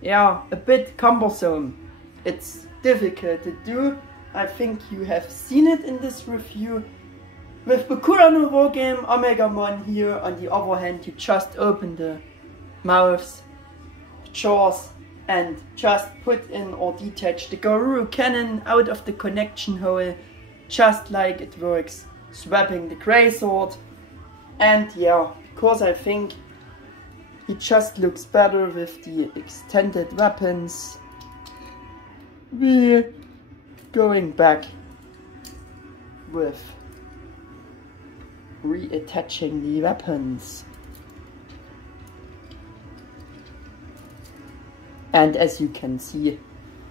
yeah, a bit cumbersome. It's difficult to do. I think you have seen it in this review. With Bokura no WarGame Omegamon here, on the other hand, you just open the mouths, jaws, and just put in or detach the Garuru cannon out of the connection hole, just like it works swapping the grey sword. And yeah, because I think it just looks better with the extended weapons, we're going back with reattaching the weapons. And as you can see,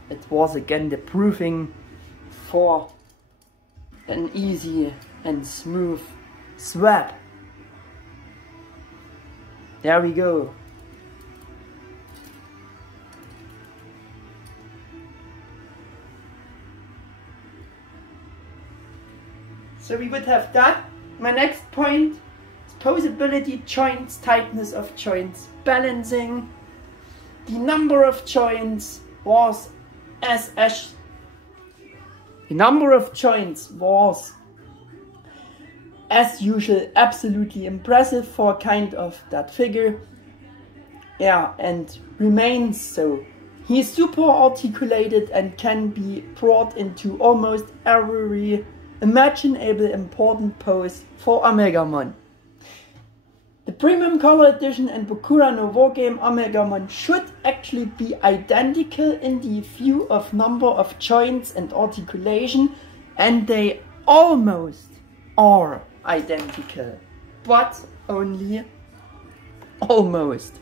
it was again the proving for an easy and smooth swap. There we go. So we would have that. My next point is posability, joints, tightness of joints, balancing. The number of joints was as usual absolutely impressive for kind of that figure. Yeah, and remains so. He's super articulated and can be brought into almost every imaginable important pose for Omegamon. The premium color edition and Bokura no WarGame Omegamon should actually be identical in the view of number of joints and articulation, and they almost are identical, but only almost.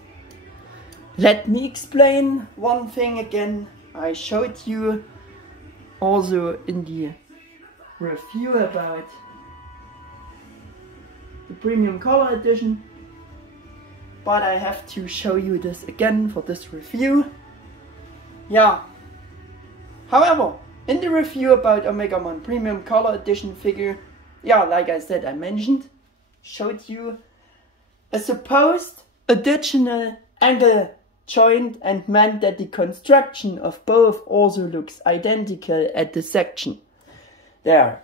Let me explain one thing again. I showed you also in the review about the premium color edition, but I have to show you this again for this review. Yeah. However, in the review about Omegamon premium color edition figure, yeah, like I said, I showed you a supposed additional angle joint and meant that the construction of both also looks identical at the section. There.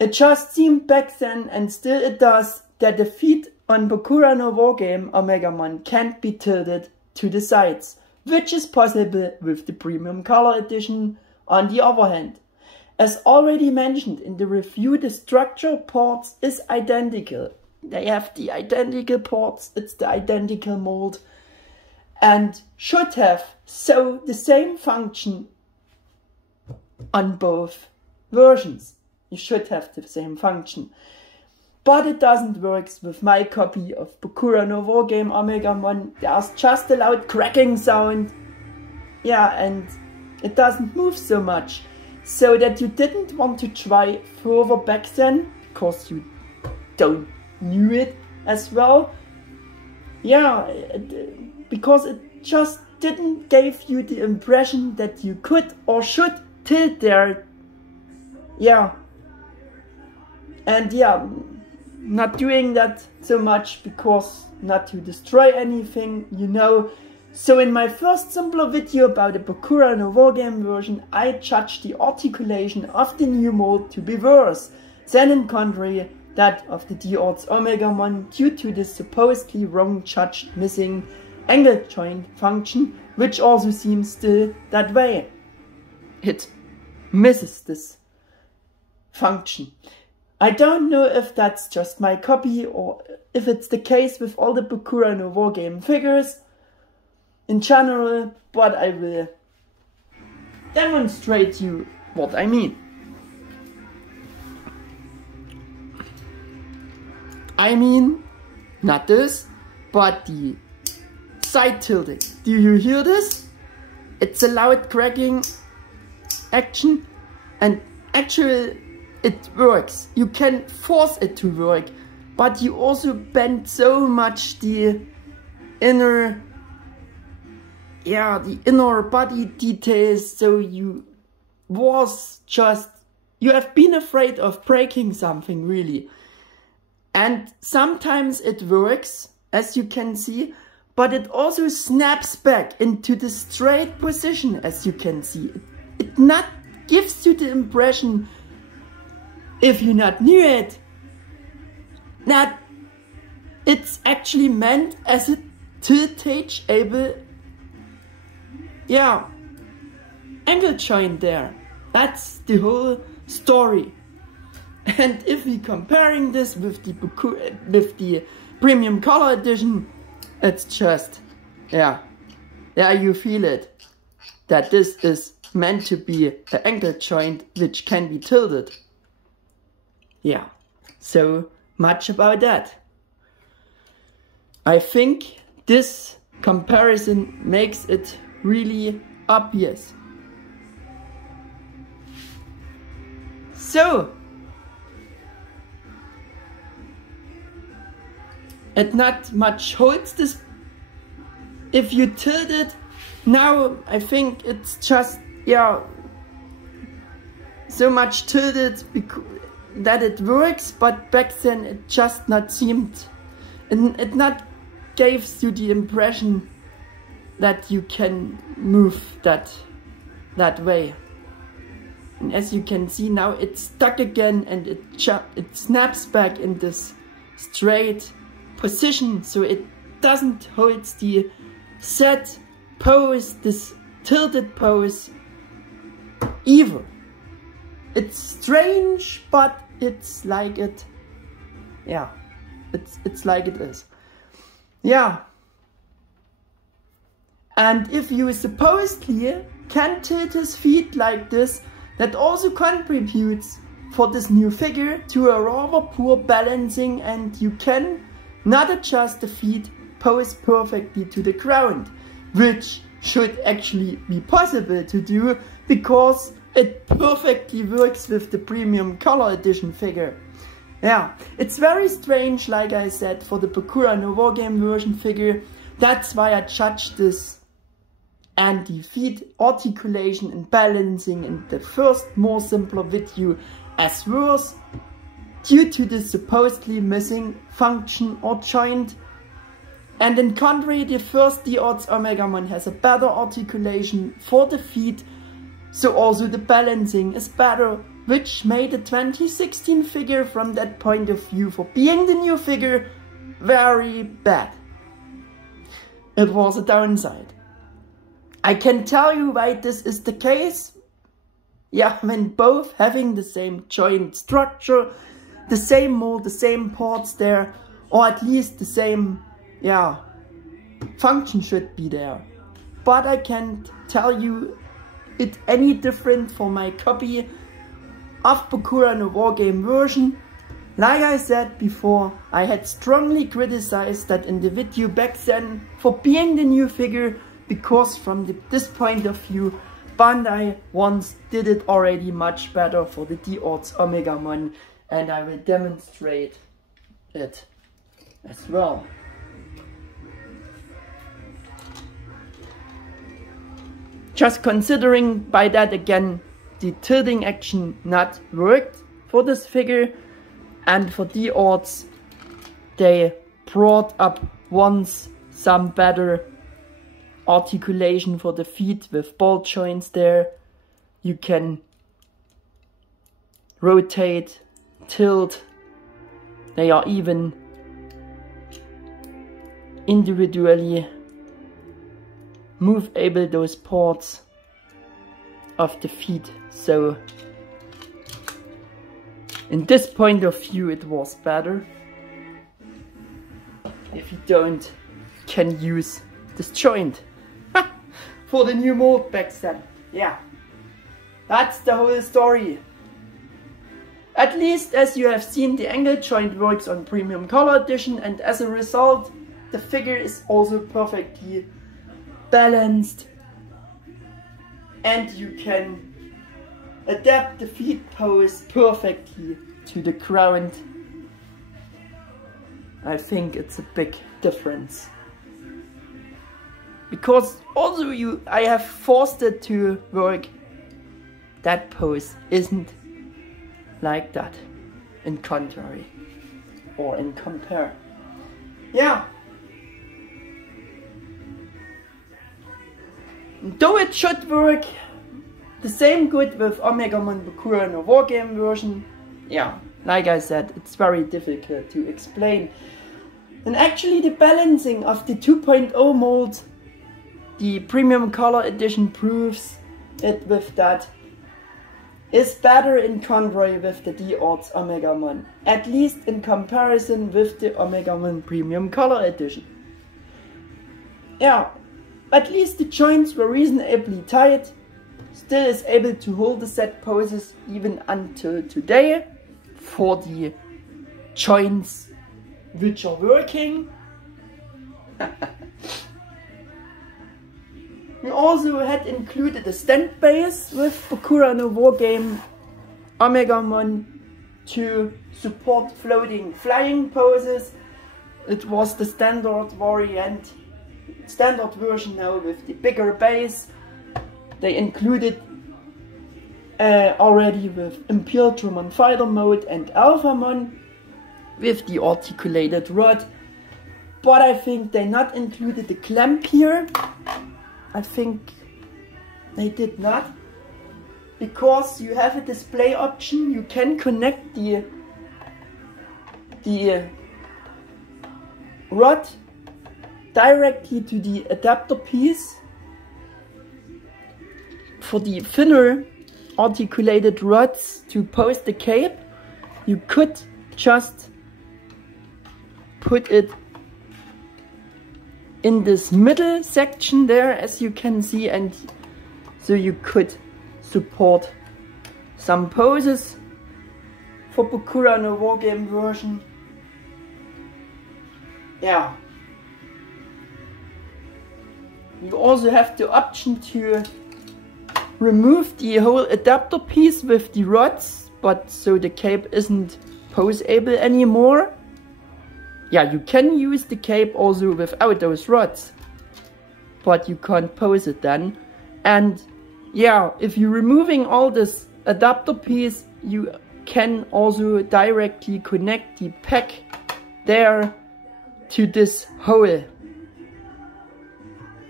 It just seemed back then, and still it does, that the feet on Bokura no WarGame Omegamon can't be tilted to the sides, which is possible with the premium color edition on the other hand. As already mentioned in the review, the structure parts is identical. They have the identical parts, it's the identical mold, and should have so the same function on both versions. You should have the same function. But it doesn't work with my copy of Bokura no WarGame Omegamon. There's just a loud cracking sound. Yeah, and it doesn't move so much. So that you didn't want to try further back then, because you don't knew it as well. Yeah, because it just didn't give you the impression that you could or should tilt there. Yeah. And yeah, not doing that so much because not to destroy anything, you know. So in my first simpler video about the Bokura no WarGame version, I judged the articulation of the new mold to be worse than in contrary that of the D-Arts Omegamon due to the supposedly wrong judged missing angle joint function, which also seems still that way. It misses this function. I don't know if that's just my copy or if it's the case with all the Bokura no WarGame figures in general, but I will demonstrate you what I mean. I mean, not this, but the side tilting. Do you hear this? It's a loud cracking action, and actually it works. You can force it to work, but you also bend so much the inner body details, so you have been afraid of breaking something really. And sometimes it works, as you can see, but it also snaps back into the straight position, as you can see. It not gives you the impression, if you not knew it, that it's actually meant as a tiltable, yeah, angle joint there. That's the whole story. And if we comparing this with the Bokura, with the premium color edition, it's just, yeah, you feel it, that this is meant to be an angle joint which can be tilted. Yeah, so much about that. I think this comparison makes it really obvious. So, it not much holds this if you tilt it. Now I think it's just, yeah, so much tilted that it works, but back then it just not seemed, and it not gives you the impression that you can move that way. And as you can see now, it's stuck again, and it snaps back in this straight position, so it doesn't hold the set pose, this tilted pose, either. It's strange, but it's like it. Yeah, it's like it is. Yeah. And if you supposedly can tilt his feet like this, that also contributes for this new figure to a rather poor balancing, and you can not adjust the feet pose perfectly to the ground, which should actually be possible to do because it perfectly works with the premium color edition figure. Yeah, it's very strange, like I said, for the Bokura no WarGame version figure. That's why I judged this and the feet articulation and balancing in the first more simpler video as worse, due to the supposedly missing function or joint. And in contrary, the first D-Arts Omegamon has a better articulation for the feet, so also the balancing is better, which made the 2016 figure from that point of view, for being the new figure, very bad. It was a downside. I can tell you why this is the case. Yeah, when both having the same joint structure, the same mold, the same parts there, or at least the same, yeah, function should be there. But I can't tell you it any different for my copy of Bokura no WarGame version. Like I said before, I had strongly criticized that in the video back then for being the new figure, because from this point of view, Bandai once did it already much better for the D-Arts Omegamon, and I will demonstrate it as well. Just considering by that again, the tilting action not worked for this figure, and for D-Arts they brought up once some better articulation for the feet with ball joints there. You can rotate, tilt, they are even individually movable, those parts of the feet. So in this point of view it was better. If you can use this joint for the new mold back then. Yeah, that's the whole story. At least as you have seen, the angle joint works on premium color edition, and as a result the figure is also perfectly balanced, and you can adapt the feet pose perfectly to the ground. I think it's a big difference. Because also I have forced it to work. That pose isn't like that, in contrary, or in compare. Yeah. Though it should work, the The same good with Omegamon Bokura in a WarGame version. Yeah, like I said, it's very difficult to explain. And actually the balancing of the 2.0 mold, the premium color edition proves it with that, is better in contrary with the D-Arts Omegamon, at least in comparison with the Omegamon Premium Color Edition. Yeah, at least the joints were reasonably tight, still is able to hold the set poses even until today for the joints which are working. We also had included a stand base with Bokura no WarGame Omegamon to support floating flying poses. It was the standard version now with the bigger base. They included already with Impultramon Fighter mode and Alphamon with the articulated rod. But I think they not included the clamp here. I think they did not, because you have a display option. You can connect the rod directly to the adapter piece. For the thinner articulated rods to pose the cape, you could just put it in this middle section there, as you can see, and so you could support some poses for Bokura no WarGame version. Yeah. You also have the option to remove the whole adapter piece with the rods, but so the cape isn't poseable anymore. Yeah, you can use the cape also without those rods, but you can't pose it then. And yeah, if you're removing all this adapter piece, you can also directly connect the pack there to this hole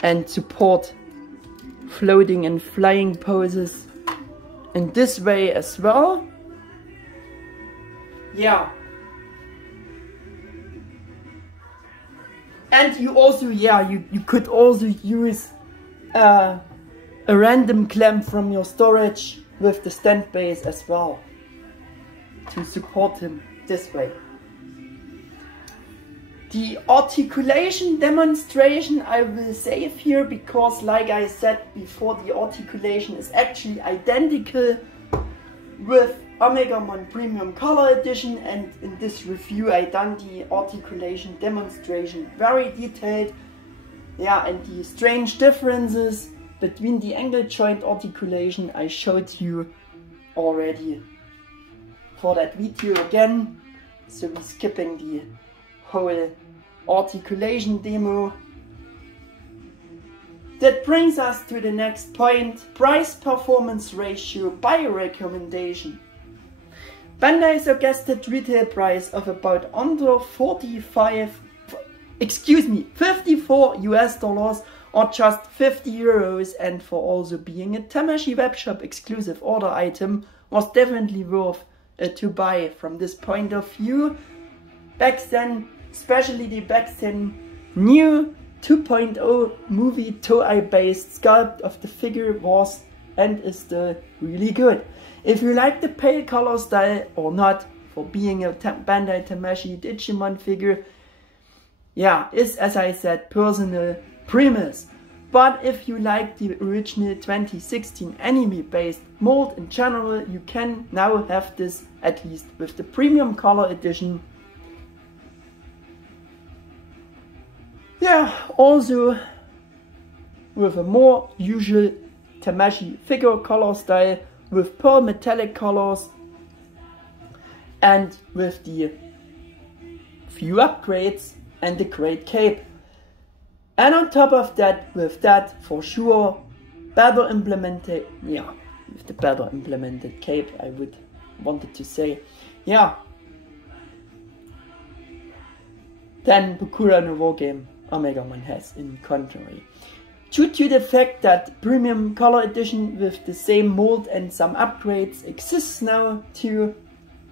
and support floating and flying poses in this way as well. Yeah. And you also, yeah, you could also use a random clamp from your storage with the stand base as well to support him this way. The articulation demonstration I will save here, because like I said before, the articulation is actually identical with Omegamon Premium Color Edition, and in this review I done the articulation demonstration very detailed. Yeah, and the strange differences between the angle joint articulation I showed you already for that video again, so we're skipping the whole articulation demo. That brings us to the next point: price performance ratio by recommendation. Bandai suggested retail price of about under 54 US dollars, or just 50 euros, and for also being a Tamashii webshop exclusive order item was definitely worth to buy from this point of view. Back then, especially the back then new 2.0 movie Toei based sculpt of the figure was and is still really good. If you like the pale color style or not, for being a Bandai Tamashii Digimon figure, yeah, is, as I said, personal premise. But if you like the original 2016 anime based mold in general, you can now have this, at least with the premium color edition. Yeah, also with a more usual Tamashii figure color style, with pearl metallic colors and with the few upgrades and the great cape. And on top of that, with that for sure better implemented, yeah, with the better implemented cape I would wanted to say, yeah, than Bokura no WarGame Omegamon has in contrary. Due to the fact that premium color edition with the same mold and some upgrades exists now too,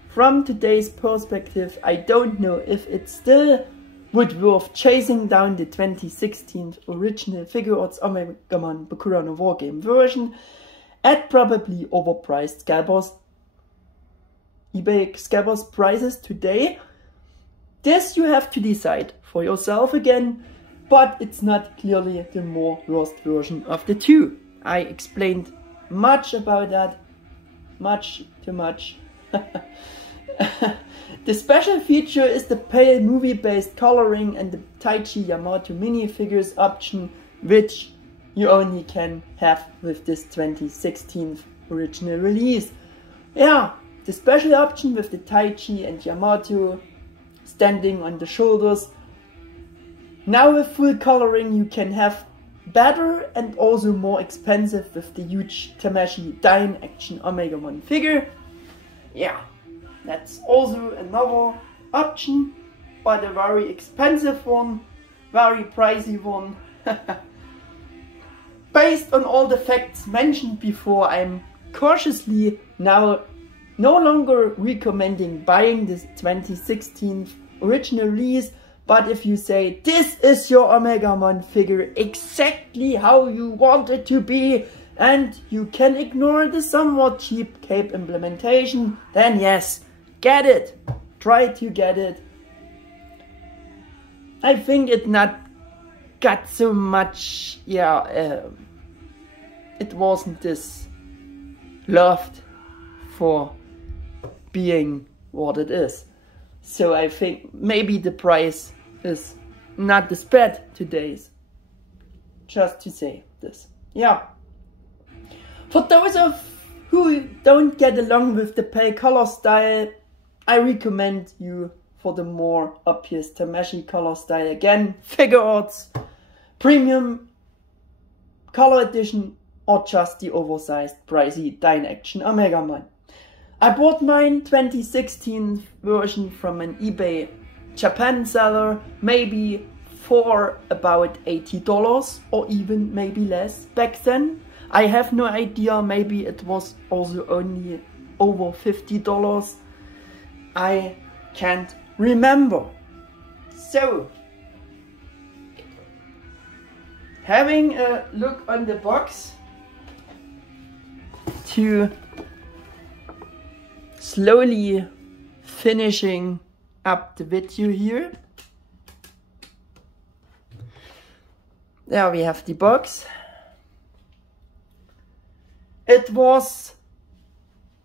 from today's perspective, I don't know if it still would worth chasing down the 2016 original Figuarts Omegamon Bokura no WarGame version at probably overpriced eBay scalpers prices today. This you have to decide for yourself again, but it's not clearly the more worst version of the two. I explained much about that, much too much. The special feature is the pale movie-based coloring and the Taichi Yamato Mini figures option, which you only can have with this 2016 original release. Yeah, the special option with the Taichi and Yamato standing on the shoulders. Now with full coloring you can have better and also more expensive with the huge Tamashii DynAction Omegamon figure. Yeah, that's also another option, but a very expensive one, very pricey one. Based on all the facts mentioned before, I'm cautiously now no longer recommending buying this 2016 original release, but if you say this is your Omegamon figure exactly how you want it to be and you can ignore the somewhat cheap cape implementation, then yes, get it, try to get it. I think it not got so much, it wasn't this loved for being what it is. So I think maybe the price is not this bad today's. Just to say this. Yeah. For those of who don't get along with the pale color style, I recommend you for the more obvious Tamashii color style again. Figuarts, premium color edition, or just the oversized pricey DynAction Omegamon. I bought mine 2016 version from an eBay Japan seller, maybe for about $80 or even maybe less back then. I have no idea, maybe it was also only over $50. I can't remember. So, having a look on the box to slowly finishing up the video here. There we have the box. It was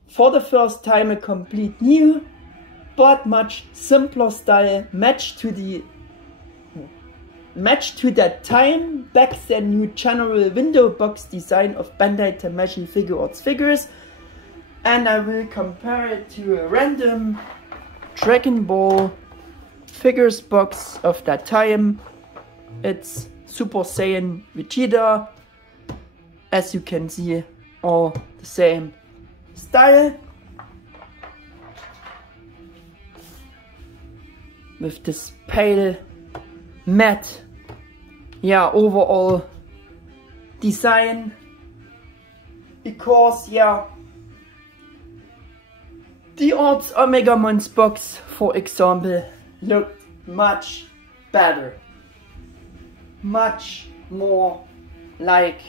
for the first time a complete new but much simpler style matched to that time back then new general window box design of Bandai Tamashii Figuarts figures. And I will compare it to a random Dragon Ball figures box of that time. It's Super Saiyan Vegeta. As you can see, all the same style. With this pale matte, overall design. Because, D-Arts Omegamon's box, for example, looked much better. Much more like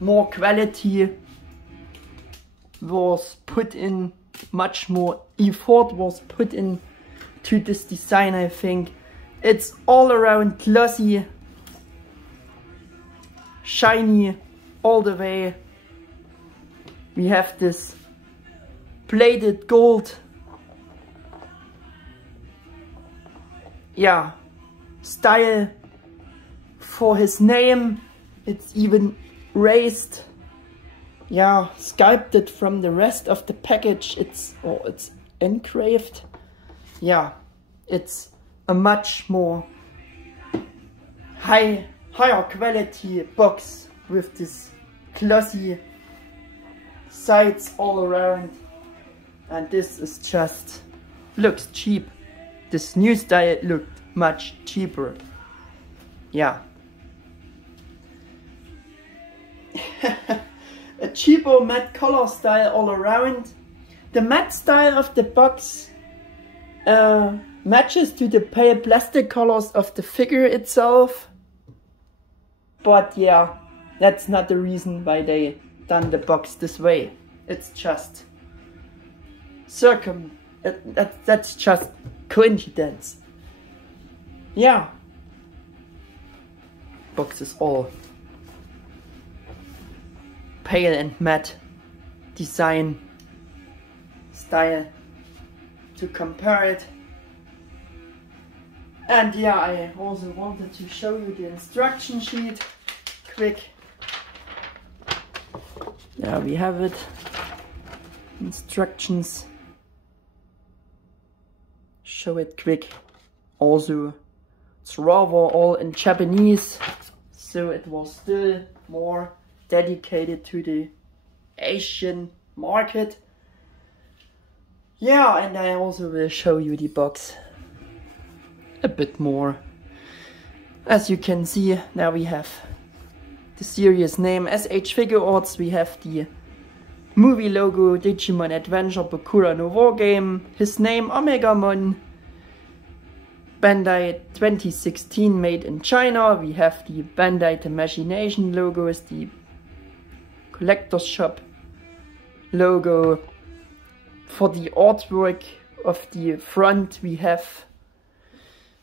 more quality was put in, much more effort was put in to this design. I think it's all around glossy, shiny all the way. We have this plated gold style for his name. It's even raised, sculpted from the rest of the package. It's engraved. It's a much more higher quality box with this glossy sides all around. And this is just looks cheap. This new style looked much cheaper. a cheapo matte color style all around. The matte style of the box matches to the pale plastic colors of the figure itself. But yeah, that's not the reason why they done the box this way. It's just that's just coincidence. Yeah. Box is all pale and matte design style to compare it. And yeah, I also wanted to show you the instruction sheet quick. There we have it. Instructions. Show it quick. Also, it's rather all in Japanese, so it was still more dedicated to the Asian market. Yeah, and I also will show you the box a bit more. As you can see, now we have the series name S.H.Figuarts, we have the movie logo Digimon Adventure Bokura no WarGame, his name Omegamon, Bandai 2016 made in China, we have the Bandai Tamashii Nation logos, the Collectors Shop logo. For the artwork of the front we have,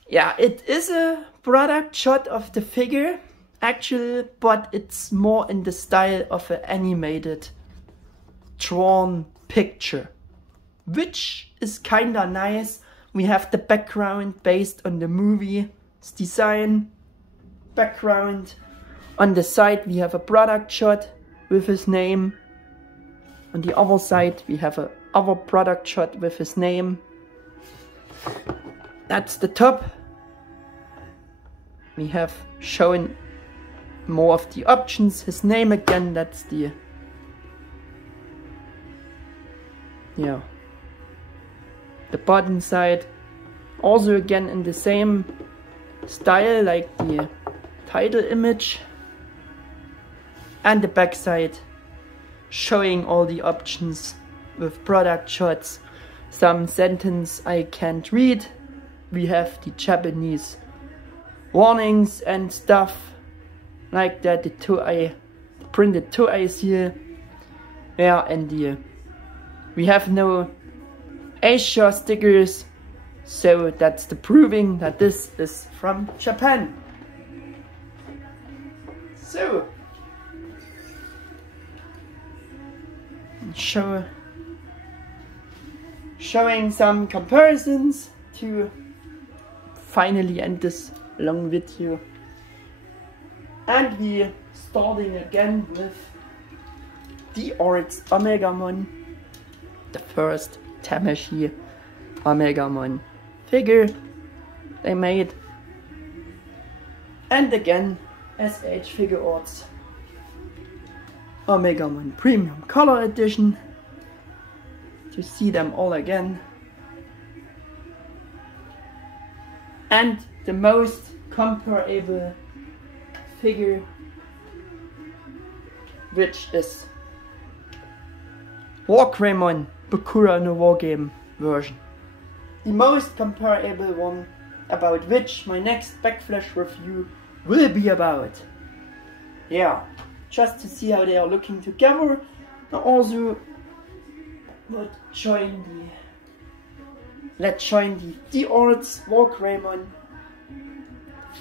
yeah, it is a product shot of the figure actually, but it's more in the style of an animated drawn picture, which is kinda nice. We have the background based on the movie's design background. On the side we have a product shot with his name. On the other side we have a other product shot with his name. That's the top. We have shown more of the options. His name again, that's the, yeah, the bottom side. Also again in the same style like the title image. And the back side showing all the options with product shots. Some sentence I can't read. We have the Japanese warnings and stuff like that. The printed 2i seal. Yeah, and we have no Asia stickers, so that's the proving that this is from Japan. So showing some comparisons to finally end this long video. And we starting again with D-Arts Omegamon, the first Tamashii Omegamon figure they made. And again S.H.Figuarts Omegamon Premium Color Edition, to see them all again. And the most comparable figure, which is WarGame Bokura no WarGame version. The most comparable one, about which my next backflash review will be about. Yeah, just to see how they are looking together. And also let's join the D-Arts WarGame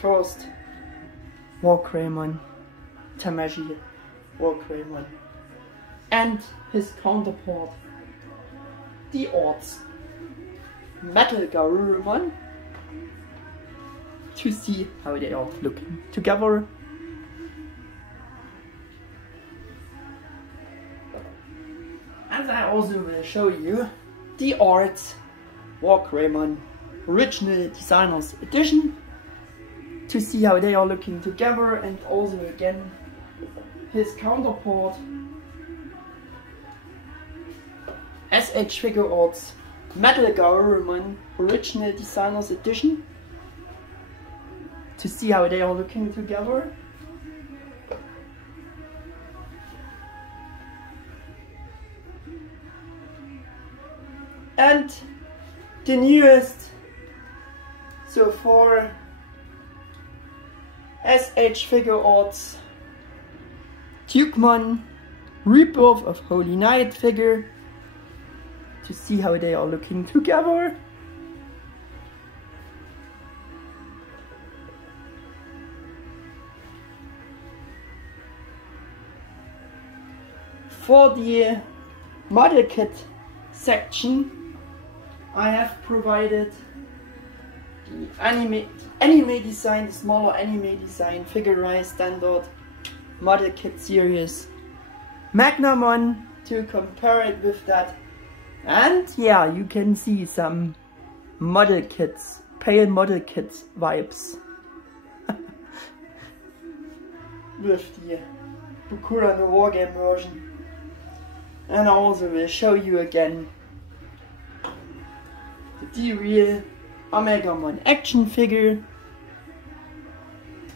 first. WarGame Tamashii WarGame and his counterpart D-Arts Metal Garurumon, to see how they are looking together. And I also will show you D-Arts WarGame Original Designers Edition, to see how they are looking together, and also again his counterpart S.H.Figuarts Metal Garurumon Original Designers Edition, to see how they are looking together. And the newest so far, S.H.Figuarts Digimon Rebirth of Holy Knight figure, to see how they are looking together. For the model kit section, I have provided the anime design, the smaller anime design Figuarts standard model kit series Omegamon to compare it with that. And yeah, you can see some model kits, pale model kits vibes with the Bokura WarGame version. And I also will show you again the real Omegamon action figure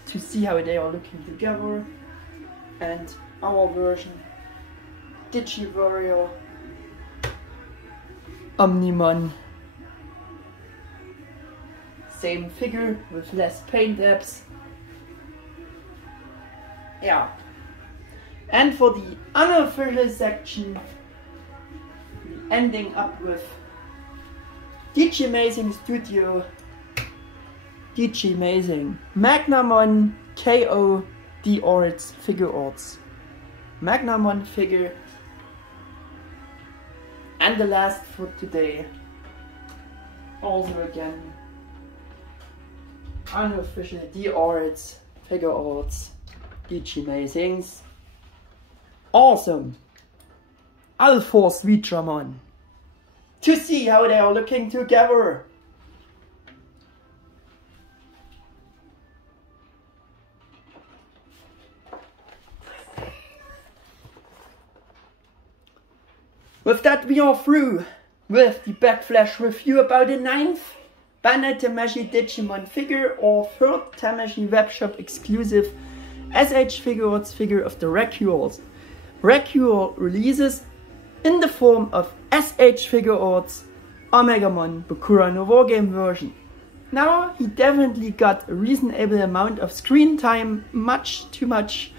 to see how they are looking together, and our version Digiwarrior Omnimon, same figure with less paint apps. Yeah. And for the unofficial section, we ending up with Digimazing Studio Digimazing Omegamon KO D-Arts Figuarts Omegamon figure. And the last for today, also again unofficial D-Arts Figuarts Digimazings. Awesome Alpha Digimon, to see how they are looking together. With that, we are through with the backflash review about the 9th Bandai Tamashii Digimon figure, or 3rd Tamashii webshop exclusive S.H.Figuarts figure of the Recuals. Recual releases in the form of S.H.Figuarts Omegamon Bokura WarGame version. Now he definitely got a reasonable amount of screen time, much too much,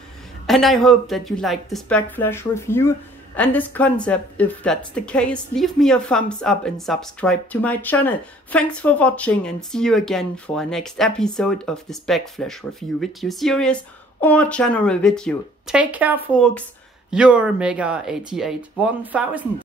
and I hope that you liked this backflash review and this concept. If that's the case, leave me a thumbs up and subscribe to my channel. Thanks for watching, and see you again for our next episode of this backflash review video series or general video. Take care folks, your Mega 88 1000.